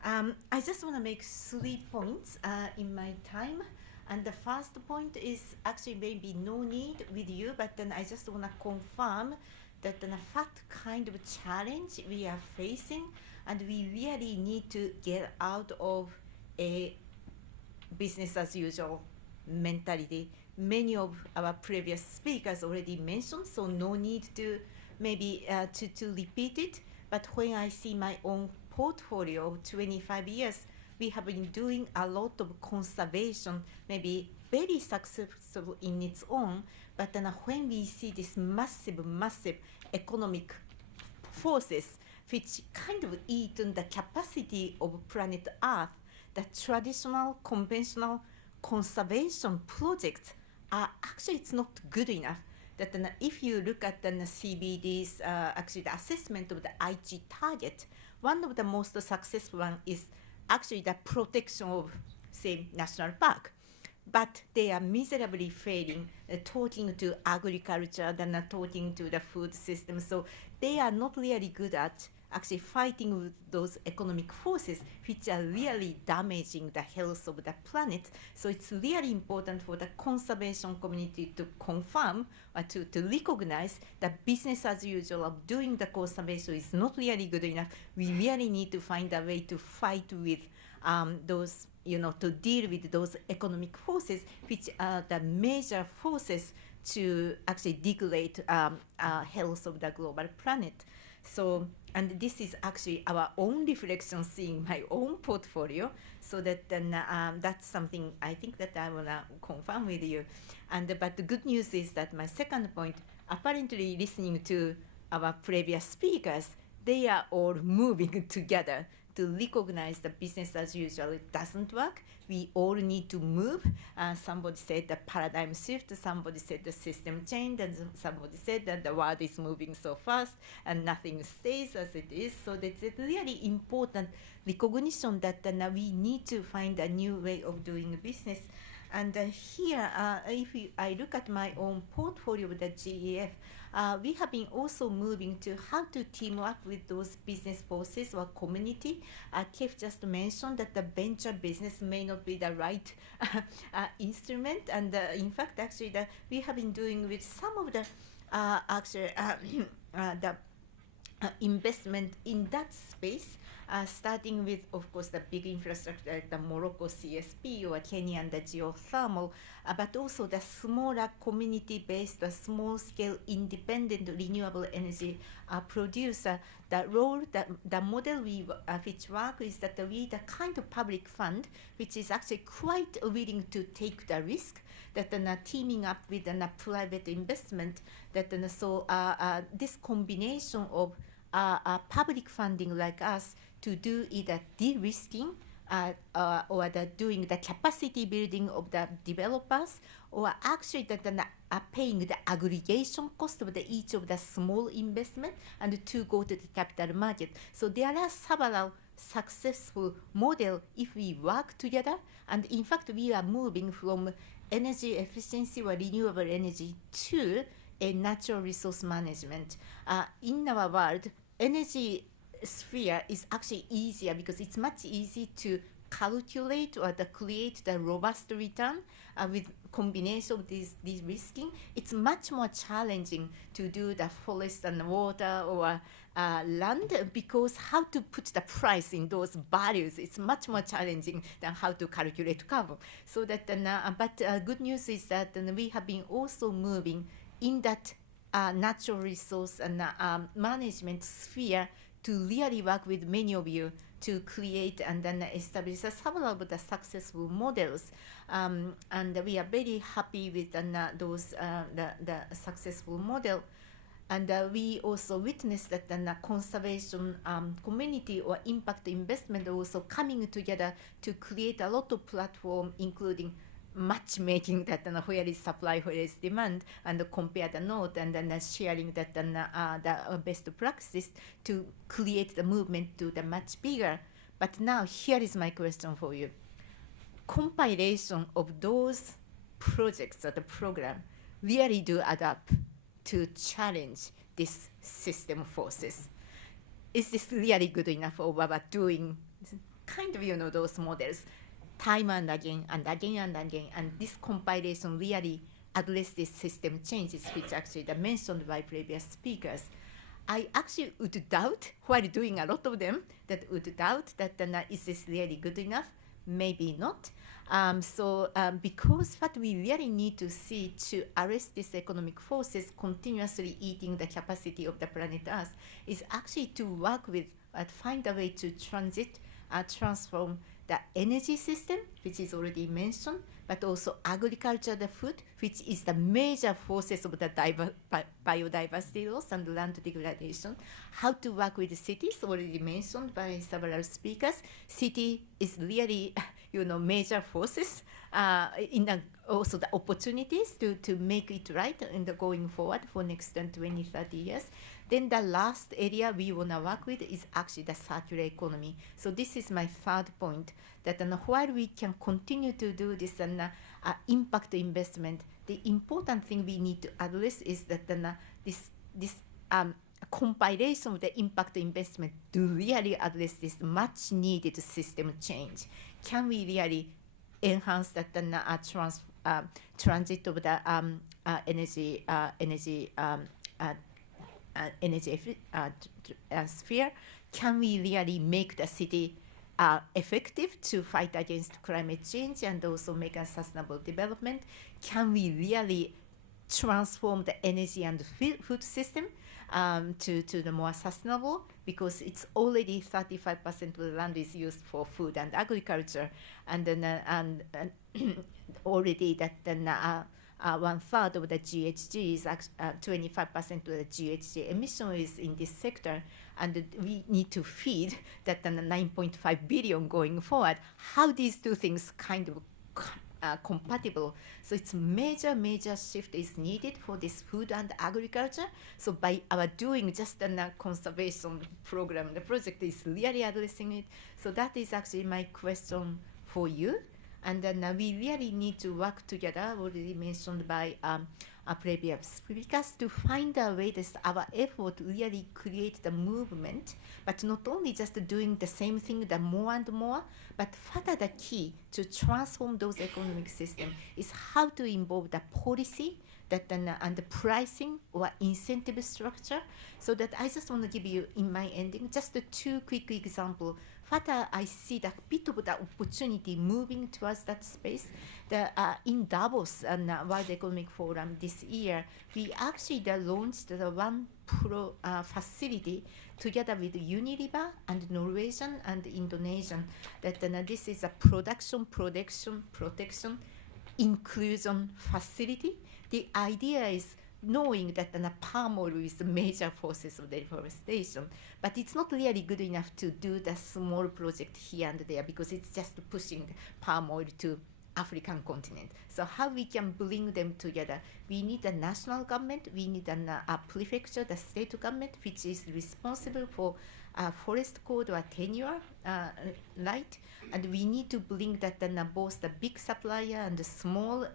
I just want to make 3 points in my time. And the first point is actually maybe no need with you, but then I just want to confirm that what kind of challenge we are facing, and we really need to get out of a business as usual mentality. Many of our previous speakers already mentioned, so no need to maybe to repeat it. But when I see my own portfolio of 25 years, we have been doing a lot of conservation, maybe very successful in its own, but then when we see this massive economic forces which kind of eaten the capacity of planet Earth, the traditional, conventional conservation projects are actually, it's not good enough. That if you look at the CBD's actually the assessment of the IG target, one of the most successful one is actually the protection of, say, national park. But they are miserably failing, talking to agriculture than talking to the food system. So they are not really good at actually fighting with those economic forces which are really damaging the health of the planet. So it's really important for the conservation community to confirm or to recognize that business as usual of doing the conservation is not really good enough. We really need to find a way to fight with those, to deal with those economic forces which are the major forces to actually degrade health of the global planet. So, and this is actually our own reflection seeing my own portfolio. So that then that's something I think that I want to confirm with you. But the good news is that my second point, apparently listening to our previous speakers, they are all moving together to recognize the business as usual. It doesn't work. We all need to move. Somebody said the paradigm shift, somebody said the system change, and somebody said that the world is moving so fast and nothing stays as it is. So that's a really important recognition that we need to find a new way of doing business. And here, if I look at my own portfolio with the GEF, we have been also moving to how to team up with those business forces or community. Kev just mentioned that the venture business may not be the right instrument, and in fact, actually, we have been doing with some of the the investment in that space. Starting with, of course, the big infrastructure like the Morocco CSP or Kenya and the geothermal, but also the smaller community-based, the small-scale independent renewable energy producer. The role, the model which work is that we the kind of public fund which is actually quite willing to take the risk, that teaming up with private investment. That so this combination of public funding like us to do either de-risking or doing the capacity building of the developers, or actually paying the aggregation cost of each of the small investment and to go to the capital market. So there are several successful models if we work together. And in fact, we are moving from energy efficiency or renewable energy to a natural resource management. In our world, energy sphere is actually easier because it's much easier to calculate or create the robust return with combination of these risking. It's much more challenging to do the forest and water or land, because how to put the price in those values, it's much more challenging than how to calculate carbon. So that, but good news is that we have been also moving in that natural resource and management sphere to really work with many of you to create and then establish several of the successful models. And we are very happy with those the successful model. And we also witnessed that the conservation community or impact investment also coming together to create a lot of platform, including matchmaking that where is supply, where is demand, and compare the node, and then sharing that the best practices to create the movement to the much bigger. But now here is my question for you. Compilation of those projects or the program really do add up to challenge this system forces. Is this really good enough for what we're doing? Kind of, those models. Time and again and again and again, and this compilation really address these system changes, which actually are mentioned by previous speakers. I actually would doubt, while doing a lot of them, that would doubt that is this really good enough? Maybe not. Because what we really need to see to arrest these economic forces continuously eating the capacity of the planet Earth is actually to work with, find a way to transform the energy system, which is already mentioned, but also agriculture, the food, which is the major forces of the biodiversity loss and land degradation. How to work with the cities, already mentioned by several speakers. City is really, major forces in also the opportunities to make it right in the going forward for next 20, 30 years. Then the last area we want to work with is actually the circular economy. So this is my third point, that while we can continue to do this impact investment, the important thing we need to address is that this compilation of the impact investment to really address this much needed system change. Can we really enhance that transit of the energy sphere? Can we really make the city effective to fight against climate change and also make a sustainable development? Can we really transform the energy and food system to the more sustainable? Because it's already 35% of the land is used for food and agriculture, and then and already that then 1/3 of the GHG is 25% of the GHG emission is in this sector, and we need to feed that 9.5 billion going forward. How these two things kind of compatible? So it's major shift is needed for this food and agriculture. So by our doing just a conservation program, the project is really addressing it. So that is actually my question for you. And then we really need to work together, already mentioned by previous speakers, to find a way that our effort really create the movement, but not only just doing the same thing, the more and more, but further the key to transform those economic systems is how to involve the policy that and the pricing or incentive structure. So that I just want to give you in my ending just two quick examples. Further, I see the bit of the opportunity moving towards that space. In Davos and World Economic Forum this year, we actually launched the one facility together with Unilever and Norwegian and Indonesian. That this is a production, protection, inclusion facility. The idea is knowing that palm oil is the major forces of deforestation, but it's not really good enough to do the small project here and there because it's just pushing palm oil to African continent. So how we can bring them together? We need a national government, we need a prefecture, the state government, which is responsible for forest code or tenure right, and we need to bring that both the big supplier and the small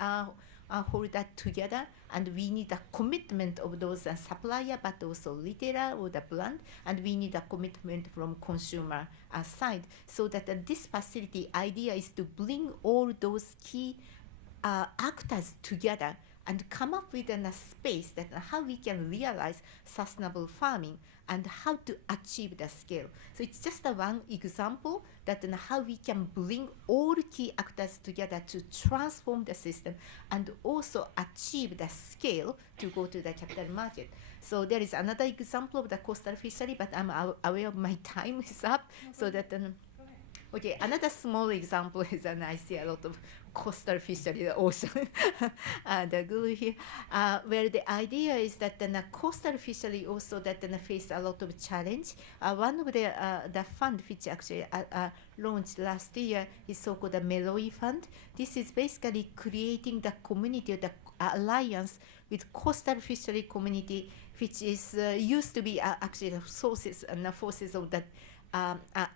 hold that together, and we need a commitment of those supplier, but also retailer or the brand, and we need a commitment from consumer side, so that this facility idea is to bring all those key actors together and come up with a space that how we can realize sustainable farming and how to achieve the scale. So it's just one example that how we can bring all key actors together to transform the system and also achieve the scale to go to the capital market. So there is another example of the coastal fishery, but I'm aware of my time is up, so that okay, another small example is, and I see a lot of coastal fishery, the ocean, the glue here, where the idea is that the coastal fishery also that face a lot of challenge. One of the fund which actually launched last year is so-called the Meloi Fund. This is basically creating the community, the alliance with coastal fishery community, which is used to be actually the sources and the forces of that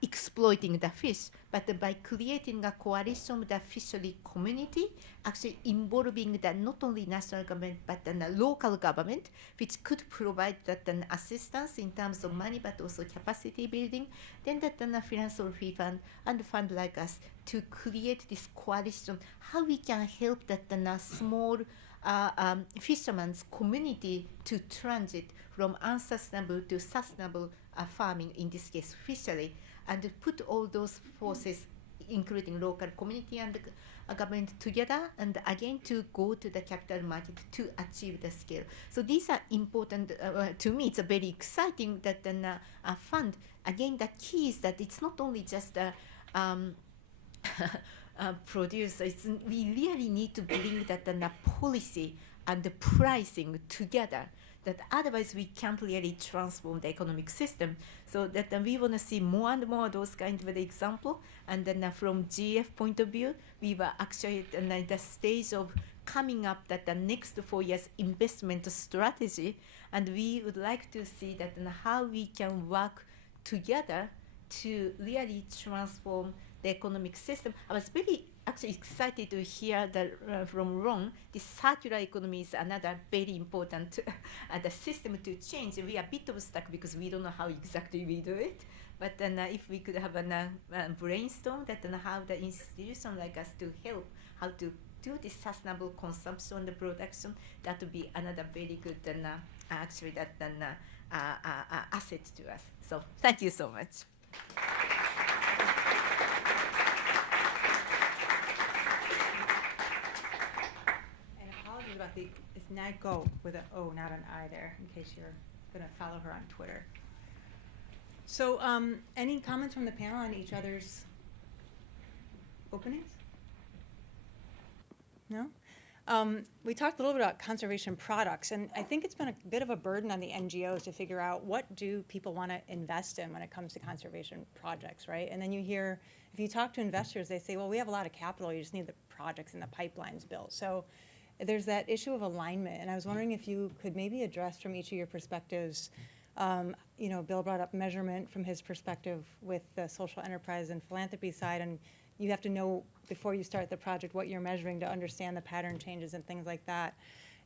exploiting the fish, but by creating a coalition with the fishery community, actually involving the not only national government but the local government, which could provide that assistance in terms of money but also capacity building, then that philanthropy fund and fund like us to create this coalition, how we can help that small fishermen's community to transit from unsustainable to sustainable farming, in this case fishery, and put all those forces, including local community and government together, and again to go to the capital market to achieve the scale. So these are important. To me, it's a very exciting that a fund. Again, the key is that it's not only just produce. We really need to bring that policy and the pricing together that otherwise we can't really transform the economic system. So that we want to see more and more those kind of example. And then from GF point of view, we were actually at the stage of coming up that the next 4 years investment strategy, and we would like to see that and how we can work together to really transform the economic system. I was very actually excited to hear that from Ron, the circular economy is another very important the system to change. We are a bit of stuck because we don't know how exactly we do it. But then if we could have a brainstorm that and how the institution like us to help how to do this sustainable consumption and production, that would be another very good and actually that asset to us. So thank you so much. And apologies about it's Naoko with an O, not an I there, in case you're going to follow her on Twitter. So any comments from the panel on each other's openings? No? We talked a little bit about conservation products, and I think it's been a bit of a burden on the NGOs to figure out what do people want to invest in when it comes to conservation projects, right? And then you hear, if you talk to investors, they say, well, we have a lot of capital, you just need the projects and the pipelines built. So there's that issue of alignment, and I was wondering if you could maybe address from each of your perspectives. Bill brought up measurement from his perspective with the social enterprise and philanthropy side, and you have to know before you start the project what you're measuring to understand the pattern changes and things like that.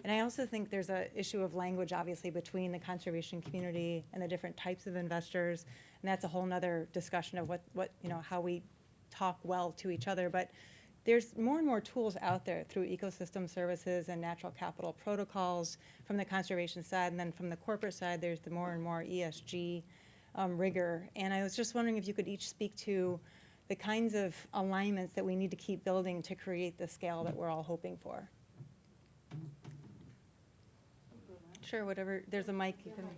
And I also think there's an issue of language, obviously, between the conservation community and the different types of investors, and that's a whole nother discussion of how we talk well to each other. But there's more and more tools out there through ecosystem services and natural capital protocols from the conservation side, and then from the corporate side, there's the more and more ESG rigor. And I was just wondering if you could each speak to the kinds of alignments that we need to keep building to create the scale that we're all hoping for. Sure, whatever. There's a mic. You can.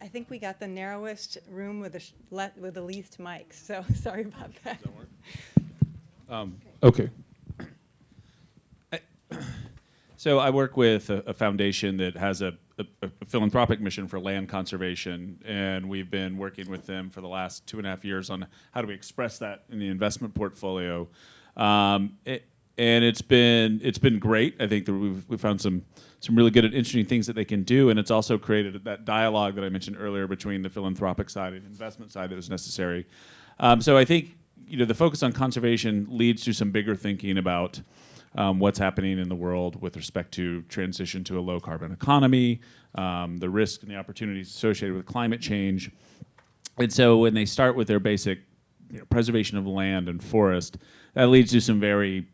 I think we got the narrowest room with the least mics, so sorry about that. Okay. So I work with a foundation that has a philanthropic mission for land conservation, and we've been working with them for the last 2.5 years on how do we express that in the investment portfolio. And it's been great. I think that we've found some really good and interesting things that they can do, and it's also created that dialogue that I mentioned earlier between the philanthropic side and investment side that was necessary. So I think the focus on conservation leads to some bigger thinking about what's happening in the world with respect to transition to a low carbon economy, the risk and the opportunities associated with climate change. And so when they start with their basic preservation of land and forest, that leads to some very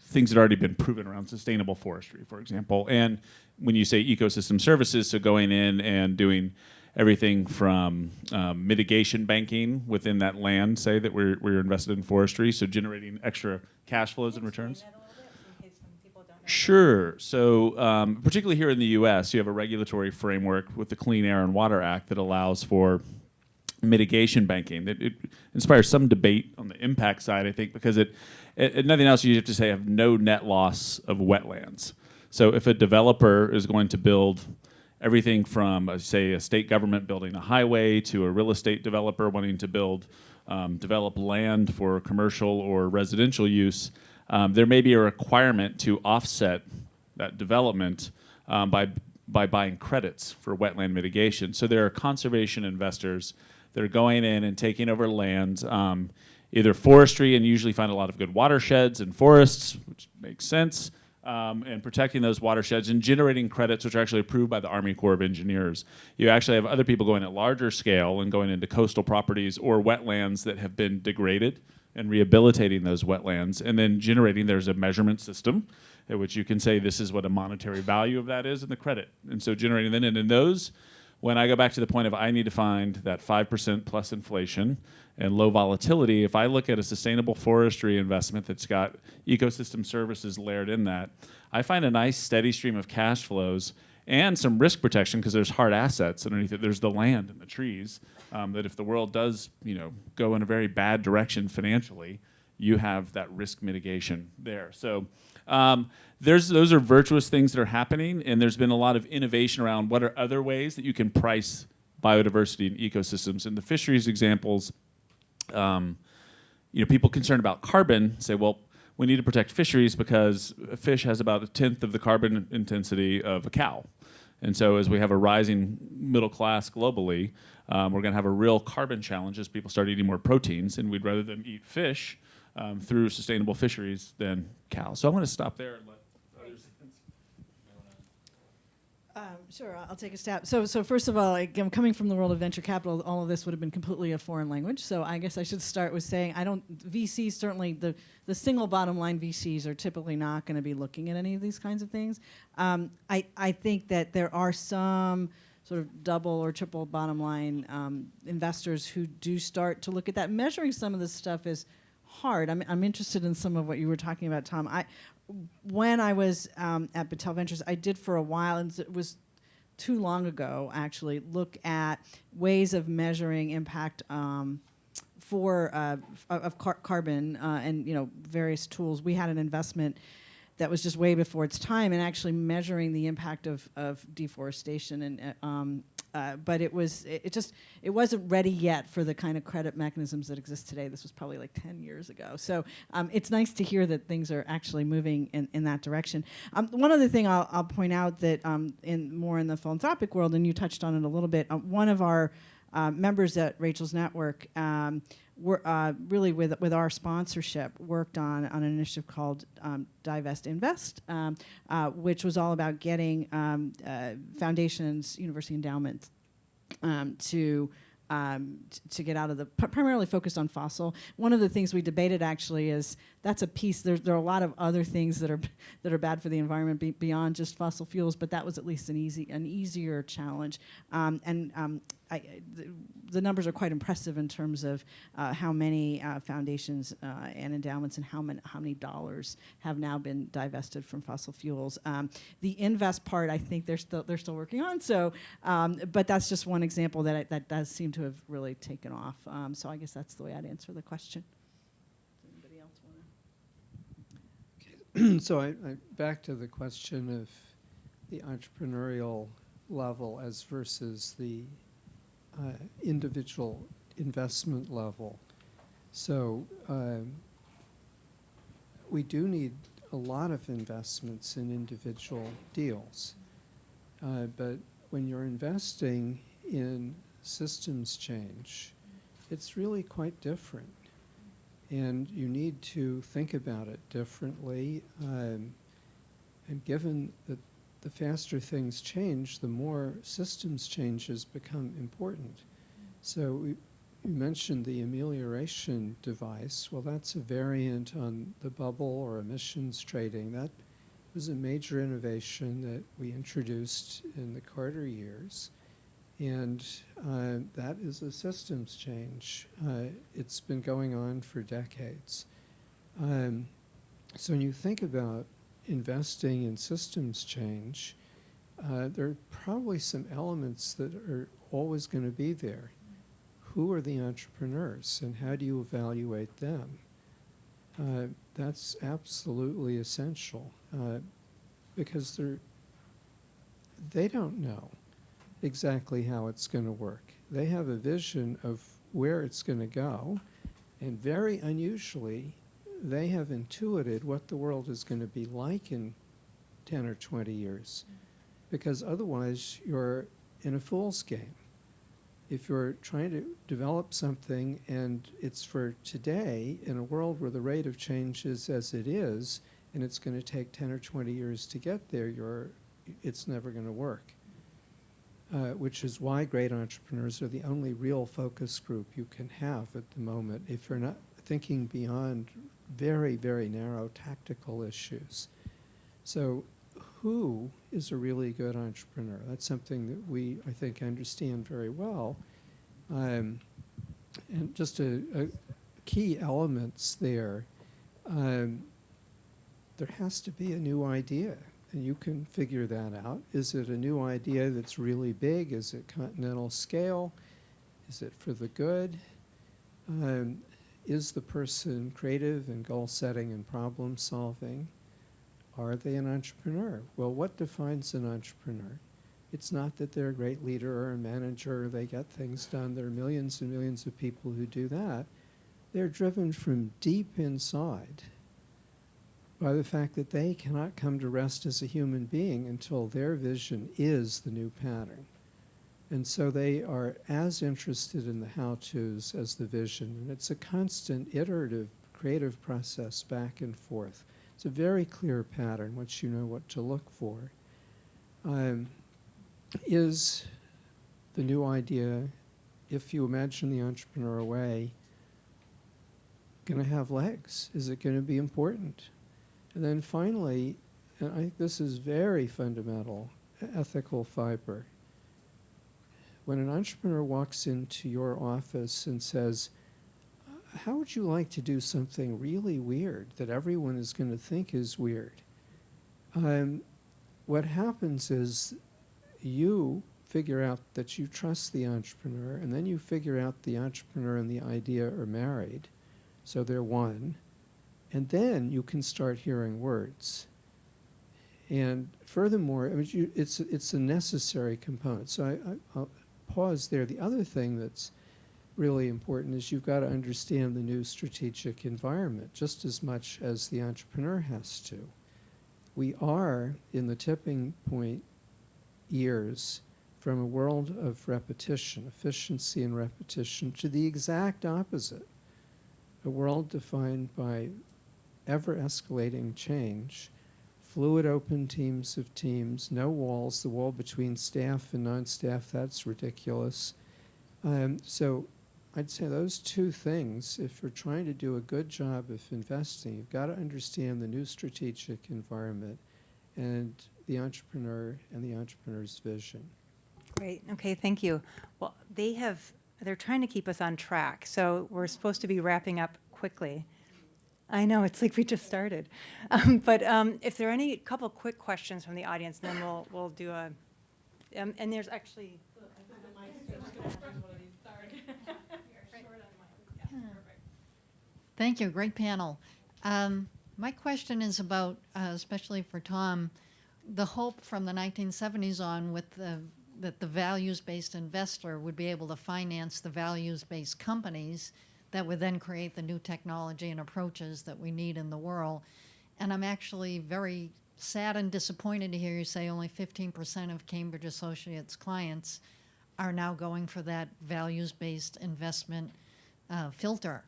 things that have already been proven around sustainable forestry, for example. And when you say ecosystem services, so going in and doing everything from mitigation banking within that land, say that we're invested in forestry, so generating extra cash flows and returns. Sure. So particularly here in the U.S., you have a regulatory framework with the Clean Air and Water Act that allows for mitigation banking. It inspires some debate on the impact side, I think, because nothing else, you have to say have no net loss of wetlands. So if a developer is going to build everything from, say, a state government building a highway to a real estate developer wanting to develop land for commercial or residential use, there may be a requirement to offset that development by buying credits for wetland mitigation. So there are conservation investors that are going in and taking over lands, either forestry, and usually find a lot of good watersheds and forests, which makes sense, and protecting those watersheds and generating credits, which are actually approved by the Army Corps of Engineers. You actually have other people going at larger scale and going into coastal properties or wetlands that have been degraded and rehabilitating those wetlands, and then there's a measurement system at which you can say this is what a monetary value of that is and the credit. And so generating then, and in those, when I go back to the point of I need to find that 5% plus inflation and low volatility, if I look at a sustainable forestry investment that's got ecosystem services layered in that, I find a nice steady stream of cash flows and some risk protection because there's hard assets underneath it. There's the land and the trees that if the world does go in a very bad direction financially, you have that risk mitigation there. So Those are virtuous things that are happening, and there's been a lot of innovation around what are other ways that you can price biodiversity and ecosystems. And the fisheries examples, people concerned about carbon say, well, we need to protect fisheries because a fish has about 1/10 of the carbon intensity of a cow. And so as we have a rising middle class globally, we're going to have a real carbon challenge as people start eating more proteins, and we'd rather them eat fish through sustainable fisheries than cows. So I'm going to stop there and let others. Sure, I'll take a stab. So first of all, I'm coming from the world of venture capital. All of this would have been completely a foreign language. So I guess I should start with saying VCs, certainly the single bottom line VCs are typically not going to be looking at any of these kinds of things. I think that there are some sort of double or triple bottom line investors who do start to look at that. Measuring some of this stuff is hard. I'm interested in some of what you were talking about, Tom. When I was at Battelle Ventures, I did for a while, and it was too long ago actually, look at ways of measuring impact for carbon and various tools. We had an investment that was just way before its time, and actually measuring the impact of deforestation, and but it wasn't ready yet for the kind of credit mechanisms that exist today. This was probably like 10 years ago. So it's nice to hear that things are actually moving in that direction. One other thing I'll point out that more in the philanthropic world, and you touched on it a little bit, one of our members at Rachel's Network really with our sponsorship worked on an initiative called Divest Invest, which was all about getting foundations, university endowments to get out of the primarily focused on fossil. One of the things we debated actually is that's a piece. There are a lot of other things that are bad for the environment beyond just fossil fuels, but that was at least an easier challenge. The numbers are quite impressive in terms of how many foundations and endowments and how many dollars have now been divested from fossil fuels. The invest part, I think they're still working on. So, but that's just one example that does seem to have really taken off. So I guess that's the way I'd answer the question. Does anybody else want to? So I back to the question of the entrepreneurial level as versus the individual investment level. So we do need a lot of investments in individual deals. But when you're investing in systems change, it's really quite different. And you need to think about it differently. And given that the faster things change, the more systems changes become important. So you mentioned the amelioration device. Well, that's a variant on the bubble or emissions trading. That was a major innovation that we introduced in the Carter years. And that is a systems change. It's been going on for decades. So when you think about investing in systems change, there are probably some elements that are always going to be there. Who are the entrepreneurs, and how do you evaluate them? That's absolutely essential, because they don't know exactly how it's going to work. They have a vision of where it's going to go, and very unusually, they have intuited what the world is going to be like in 10 or 20 years, because otherwise you're in a fool's game. If you're trying to develop something and it's for today in a world where the rate of change is as it is, and it's going to take 10 or 20 years to get there, it's never going to work. Which is why great entrepreneurs are the only real focus group you can have at the moment if you're not thinking beyond very, very narrow tactical issues. So who is a really good entrepreneur? That's something that we, I think, understand very well. And just key elements there, there has to be a new idea. And you can figure that out. Is it a new idea that's really big? Is it continental scale? Is it for the good? Is the person creative in goal setting and problem solving? Are they an entrepreneur? Well, what defines an entrepreneur? It's not that they're a great leader or a manager or they get things done. There are millions and millions of people who do that. They're driven from deep inside by the fact that they cannot come to rest as a human being until their vision is the new pattern. And so they are as interested in the how-tos as the vision. And it's a constant, iterative, creative process back and forth. It's a very clear pattern once you know what to look for. Is the new idea, if you imagine the entrepreneur way, going to have legs? Is it going to be important? And then finally, and I think this is very fundamental, ethical fiber. When an entrepreneur walks into your office and says, how would you like to do something really weird that everyone is going to think is weird? What happens is you figure out that you trust the entrepreneur, and then you figure out the entrepreneur and the idea are married, so they're one, and then you can start hearing words. And furthermore, I mean, it's a necessary component. So I'll pause there. The other thing that's really important is you've got to understand the new strategic environment just as much as the entrepreneur has to. We are in the tipping point years from a world of repetition, efficiency and repetition, to the exact opposite, a world defined by ever-escalating change, fluid open teams of teams, no walls, the wall between staff and non-staff, that's ridiculous. So I'd say those two things, if you're trying to do a good job of investing, you've got to understand the new strategic environment and the entrepreneur and the entrepreneur's vision. Great. Okay, thank you. Well, they're trying to keep us on track, so we're supposed to be wrapping up quickly. I know, it's like we just started. But if there are any couple quick questions from the audience, then we'll do a, and there's actually. Thank you, great panel. My question is about, especially for Tom, the hope from the 1970s on with that the values-based investor would be able to finance the values-based companies that would then create the new technology and approaches that we need in the world. And I'm actually very sad and disappointed to hear you say only 15% of Cambridge Associates clients are now going for that values-based investment filter.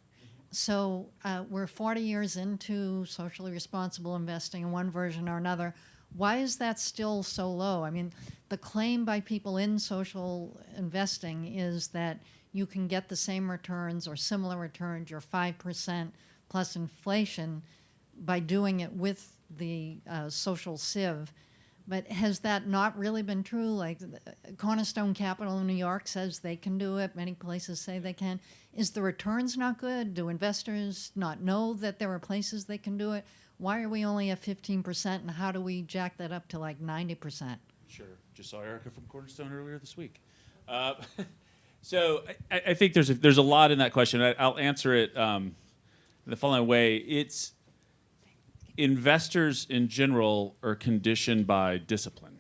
So we're 40 years into socially responsible investing in one version or another. Why is that still so low? I mean, the claim by people in social investing is that you can get the same returns or similar returns, your 5% plus inflation, by doing it with the social sieve. But has that not really been true? Like Cornerstone Capital in New York says they can do it. Many places say they can. Is the returns not good? Do investors not know that there are places they can do it? Why are we only at 15%, and how do we jack that up to like 90%? Sure. Just saw Erica from Cornerstone earlier this week. So I think there's a lot in that question. I'll answer it in the following way. It's investors in general are conditioned by discipline,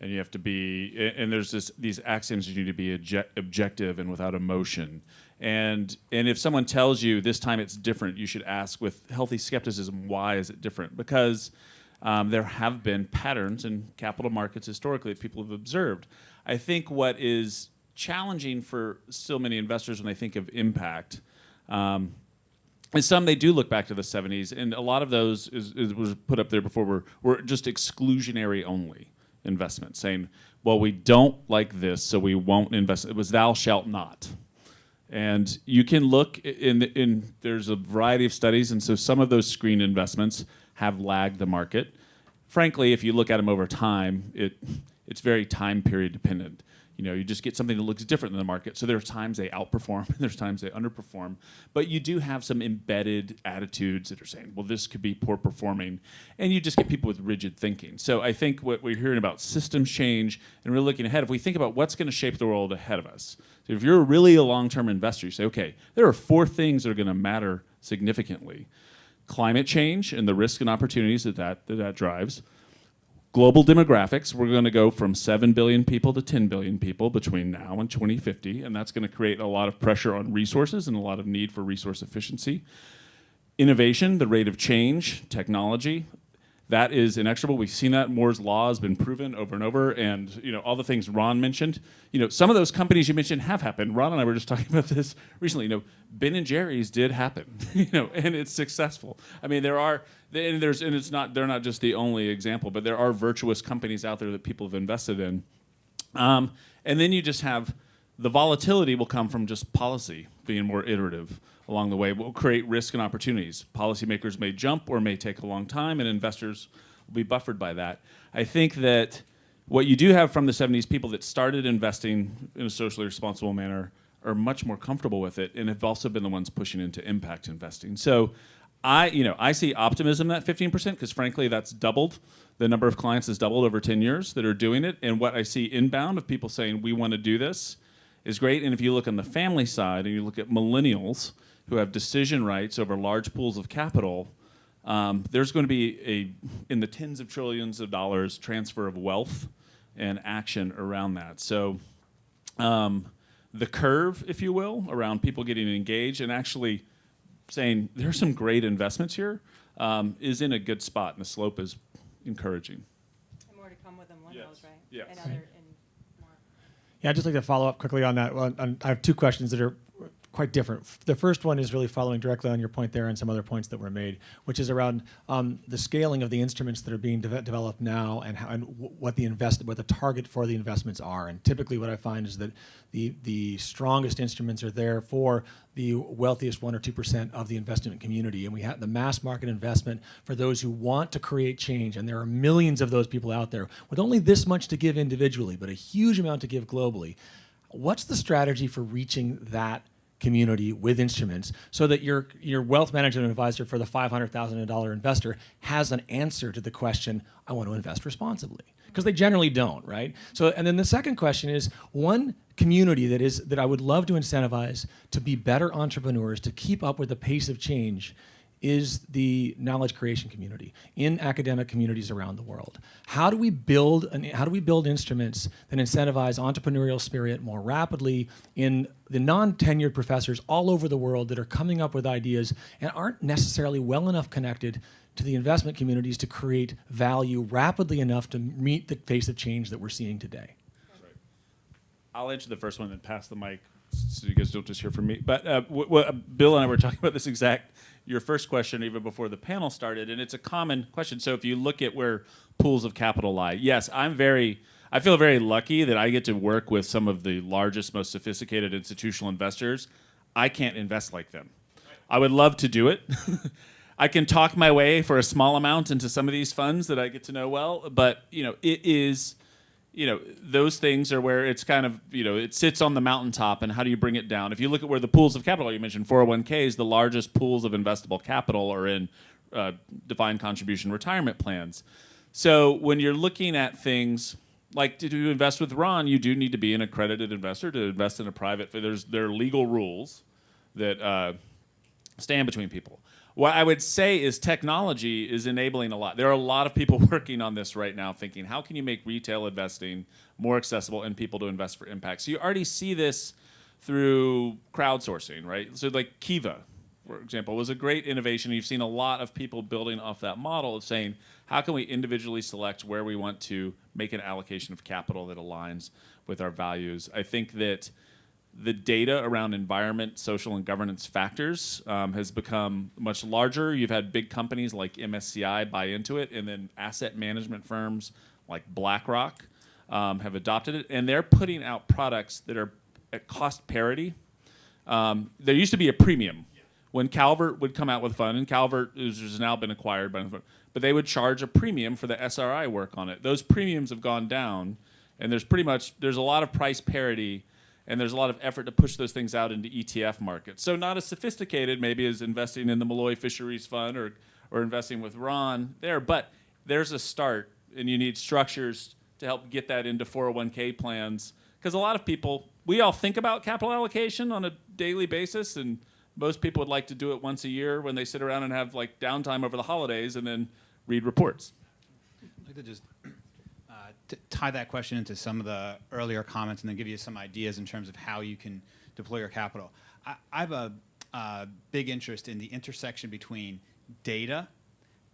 and you have to be. And there's these axioms you need to be objective and without emotion. And if someone tells you this time it's different, you should ask with healthy skepticism, why is it different? Because there have been patterns in capital markets historically that people have observed. I think what is challenging for so many investors when they think of impact is some they do look back to the 70s, and a lot of those was put up there before were just exclusionary only investments, saying, well, we don't like this, so we won't invest. It was thou shalt not. And you can look in there's a variety of studies, and so some of those screen investments have lagged the market. Frankly, if you look at them over time, it's very time period dependent. You know, you just get something that looks different than the market. So there are times they outperform, and there's times they underperform. But you do have some embedded attitudes that are saying, well, this could be poor performing. And you just get people with rigid thinking. So I think what we're hearing about systems change and really looking ahead, if we think about what's going to shape the world ahead of us. So if you're really a long-term investor, you say, okay, there are 4 things that are going to matter significantly. climate change and the risk and opportunities that drives. Global demographics, we're going to go from 7 billion people to 10 billion people between now and 2050, and that's going to create a lot of pressure on resources and a lot of need for resource efficiency. Innovation, the rate of change, technology, that is inexorable. We've seen that. Moore's law has been proven over and over, and all the things Ron mentioned. Some of those companies you mentioned have happened. Ron and I were just talking about this recently. Ben and Jerry's did happen, and it's successful. I mean, they're not just the only example, but there are virtuous companies out there that people have invested in. And then you just have the volatility will come from just policy being more iterative along the way. Will create risk and opportunities. Policymakers may jump or may take a long time, and investors will be buffered by that. I think that what you do have from the 70s, people that started investing in a socially responsible manner are much more comfortable with it, and have also been the ones pushing into impact investing. So I see optimism at 15%, because frankly, that's doubled. The number of clients has doubled over 10 years that are doing it. And what I see inbound of people saying, we want to do this, is great. And if you look on the family side and you look at millennials who have decision rights over large pools of capital, there's going to be in the tens of trillions of dollars transfer of wealth and action around that. So the curve, if you will, around people getting engaged and actually saying there's some great investments here, is in a good spot, and the slope is encouraging. And more to come with them, Yes. right? Yes. And more. Yeah, I'd just like to follow up quickly on that. Well, I have two questions that are quite different. The first one is really following directly on your point there and some other points that were made, which is around the scaling of the instruments that are being developed now, and what the target for the investments are. And typically what I find is that the strongest instruments are there for the wealthiest 1 or 2% of the investment community. And we have the mass market investment for those who want to create change. And there are millions of those people out there with only this much to give individually, but a huge amount to give globally. What's the strategy for reaching that community with instruments so that your wealth management advisor for the $500,000 investor has an answer to the question, I want to invest responsibly? Because they generally don't, right? So, and then the second question is, one community that I would love to incentivize to be better entrepreneurs, to keep up with the pace of change, is the knowledge creation community in academic communities around the world. How do we build instruments that incentivize entrepreneurial spirit more rapidly in the non-tenured professors all over the world that are coming up with ideas and aren't necessarily well enough connected to the investment communities to create value rapidly enough to meet the pace of change that we're seeing today? Right. I'll answer the first one and pass the mic so you guys don't just hear from me. But Bill and I were talking about this your first question even before the panel started, and it's a common question. So if you look at where pools of capital lie, yes, I feel very lucky that I get to work with some of the largest, most sophisticated institutional investors. I can't invest like them. I would love to do it. I can talk my way for a small amount into some of these funds that I get to know well, but it is, those things are where it's kind of, it sits on the mountaintop, and how do you bring it down? If you look at where the pools of capital, you mentioned 401ks, the largest pools of investable capital are in defined contribution retirement plans. So when you're looking at things like to invest with Ron, you do need to be an accredited investor to invest in a private. There are legal rules that stand between people. What I would say is technology is enabling a lot. There are a lot of people working on this right now thinking, how can you make retail investing more accessible and people to invest for impact? So you already see this through crowdsourcing, right? So like Kiva, for example, was a great innovation. You've seen a lot of people building off that model of saying, how can we individually select where we want to make an allocation of capital that aligns with our values? I think that the data around environment, social, and governance factors has become much larger. You've had big companies like MSCI buy into it, and then asset management firms like BlackRock have adopted it, and they're putting out products that are at cost parity. There used to be a premium. When Calvert would come out with a fund, and Calvert has now been acquired by, but they would charge a premium for the SRI work on it. Those premiums have gone down, and there's a lot of price parity, and there's a lot of effort to push those things out into ETF markets. So not as sophisticated maybe as investing in the Malloy Fisheries Fund or investing with Ron there, but there's a start, and you need structures to help get that into 401k plans. Because a lot of people, we all think about capital allocation on a daily basis, and most people would like to do it once a year when they sit around and have like downtime over the holidays and then read reports. I'd like to just tie that question into some of the earlier comments and then give you some ideas in terms of how you can deploy your capital. I have a big interest in the intersection between data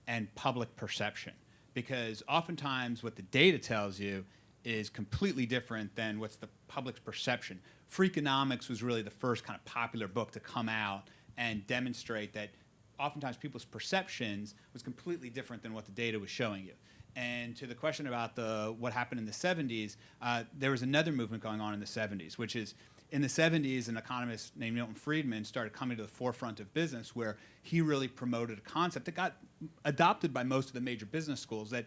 and public perception, because oftentimes what the data tells you is completely different than what's the public's perception. Freakonomics was really the first kind of popular book to come out and demonstrate that oftentimes people's perceptions was completely different than what the data was showing you. And to the question about what happened in the 70s, there was another movement going on in the 70s, which is in the 70s, an economist named Milton Friedman started coming to the forefront of business, where he really promoted a concept that got adopted by most of the major business schools, that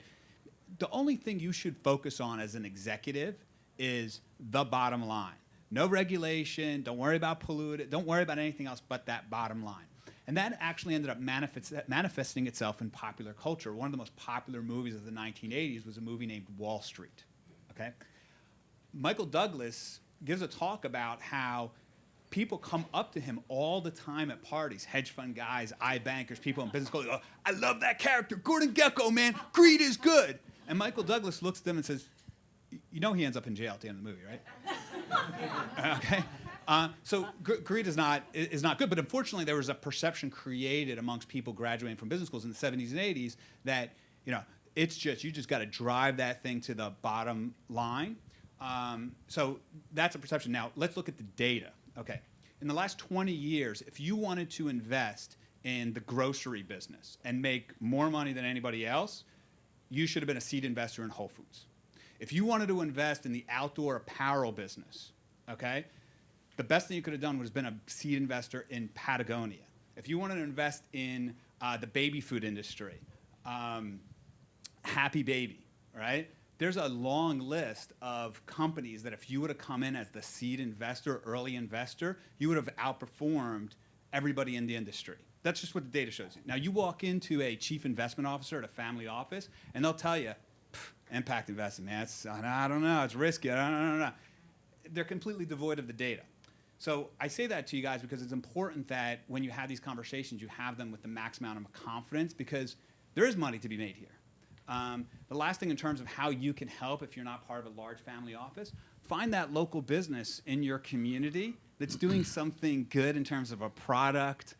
the only thing you should focus on as an executive is the bottom line. No regulation, don't worry about polluted, don't worry about anything else but that bottom line. And that actually ended up manifesting itself in popular culture. One of the most popular movies of the 1980s was a movie named Wall Street. Okay? Michael Douglas gives a talk about how people come up to him all the time at parties, hedge fund guys, bankers, people in business schools, go, I love that character, Gordon Gekko, man, greed is good. And Michael Douglas looks at them and says, you know he ends up in jail at the end of the movie, right? Okay? So greed is not good, but unfortunately there was a perception created amongst people graduating from business schools in the 70s and 80s that, it's just, you just got to drive that thing to the bottom line. So that's a perception. Now, let's look at the data. Okay. In the last 20 years, if you wanted to invest in the grocery business and make more money than anybody else, you should have been a seed investor in Whole Foods. If you wanted to invest in the outdoor apparel business, okay, the best thing you could have done was been a seed investor in Patagonia. If you wanted to invest in the baby food industry, Happy Baby, right? There's a long list of companies that if you would have come in as the seed investor, early investor, you would have outperformed everybody in the industry. That's just what the data shows you. Now, you walk into a chief investment officer at a family office, and they'll tell you, impact investing, man, I don't know, it's risky, I don't know. They're completely devoid of the data. So I say that to you guys because it's important that when you have these conversations, you have them with the max amount of confidence, because there is money to be made here. The last thing in terms of how you can help if you're not part of a large family office, find that local business in your community that's doing something good in terms of a product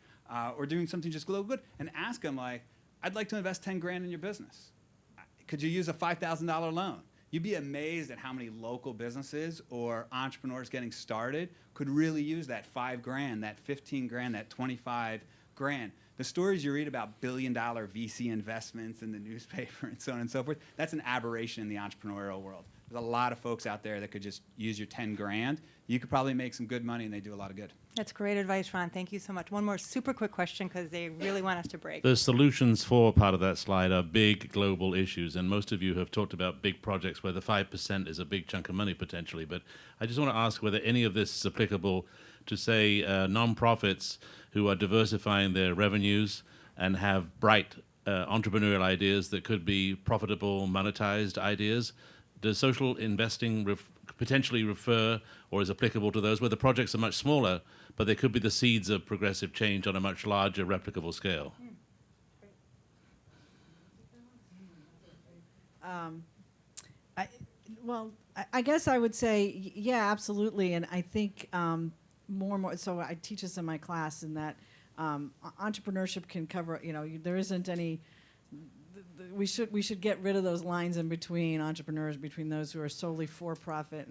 or doing something just a little good, and ask them, like, I'd like to invest 10 grand in your business. Could you use a $5,000 loan? You'd be amazed at how many local businesses or entrepreneurs getting started could really use that 5 grand, that 15 grand, that 25 grand. The stories you read about billion-dollar VC investments in the newspaper and so on and so forth, that's an aberration in the entrepreneurial world. There's a lot of folks out there that could just use your 10 grand. You could probably make some good money, and they do a lot of good. That's great advice, Ron. Thank you so much. One more super quick question, because they really want us to break. The solutions for part of that slide are big global issues, and most of you have talked about big projects where the 5% is a big chunk of money potentially. But I just want to ask whether any of this is applicable to, say, nonprofits who are diversifying their revenues and have bright entrepreneurial ideas that could be profitable, monetized ideas. Does social investing potentially refer or is applicable to those where the projects are much smaller, but they could be the seeds of progressive change on a much larger, replicable scale? I guess I would say, yeah, absolutely. And I think more and more, so I teach this in my class, in that entrepreneurship can cover, there isn't any, we should get rid of those lines in between entrepreneurs, between those who are solely for profit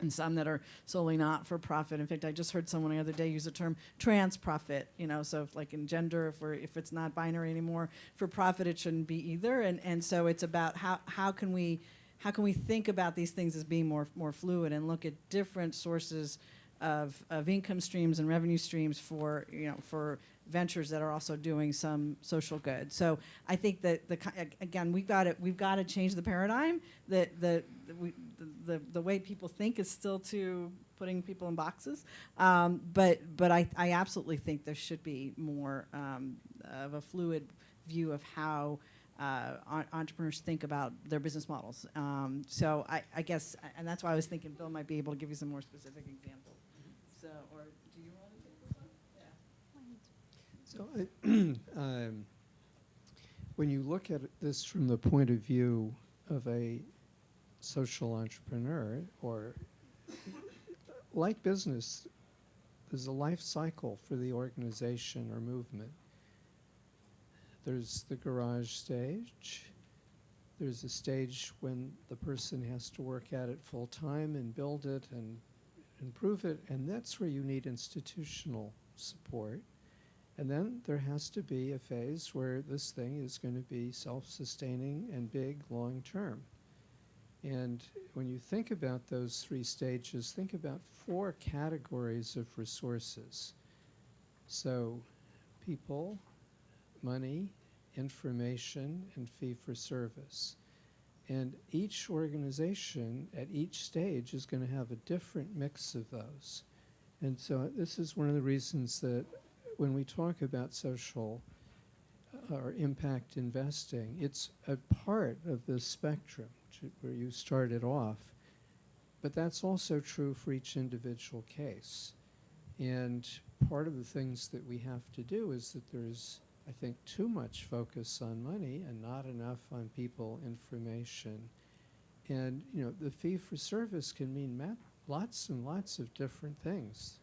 and some that are solely not for profit. In fact, I just heard someone the other day use the term trans profit, so if, like in gender, if it's not binary anymore, for profit it shouldn't be either. And so it's about how can we think about these things as being more fluid and look at different sources of income streams and revenue streams for ventures that are also doing some social good. So I think that again we've got to change the paradigm. The way people think is still to putting people in boxes. But I absolutely think there should be more of a fluid view of how entrepreneurs think about their business models. So I guess, and that's why I was thinking Bill might be able to give you some more specific examples. So, or do you want to take this one? Yeah. So when you look at this from the point of view of a social entrepreneur, or like business, there's a life cycle for the organization or movement. There's the garage stage. There's a stage when the person has to work at it full time and build it and improve it, and that's where you need institutional support. And then there has to be a phase where this thing is going to be self-sustaining and big long-term. And when you think about those three stages, think about 4 categories of resources. So people, money, information, and fee-for-service. And each organization at each stage is going to have a different mix of those. And so this is one of the reasons that when we talk about social or impact investing, it's a part of this spectrum where you started off, but that's also true for each individual case. And part of the things that we have to do is that there's, I think, too much focus on money and not enough on people, information. And, you know, the fee for service can mean lots and lots of different things.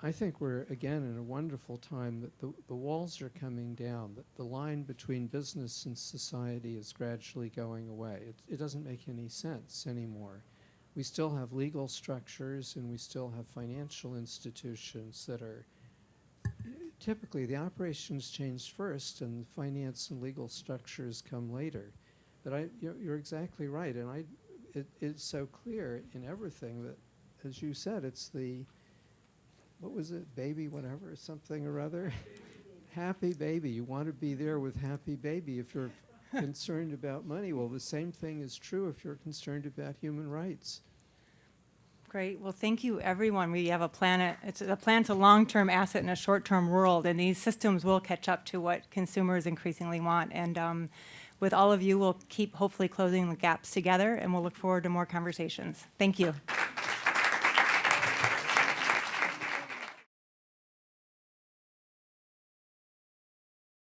I think we're, again, in a wonderful time that the walls are coming down, that the line between business and society is gradually going away. It doesn't make any sense anymore. We still have legal structures and we still have financial institutions that are, typically the operations change first and the finance and legal structures come later. But you're exactly right, and it's so clear in everything that, as you said, it's the, what was it, baby whatever, something or other? Happy baby. You want to be there with happy baby if you're concerned about money. Well, the same thing is true if you're concerned about human rights. Great. Well, thank you, everyone. We have a plan. It's a plan to long-term asset in a short-term world, and these systems will catch up to what consumers increasingly want. And with all of you, we'll keep hopefully closing the gaps together, and we'll look forward to more conversations. Thank you.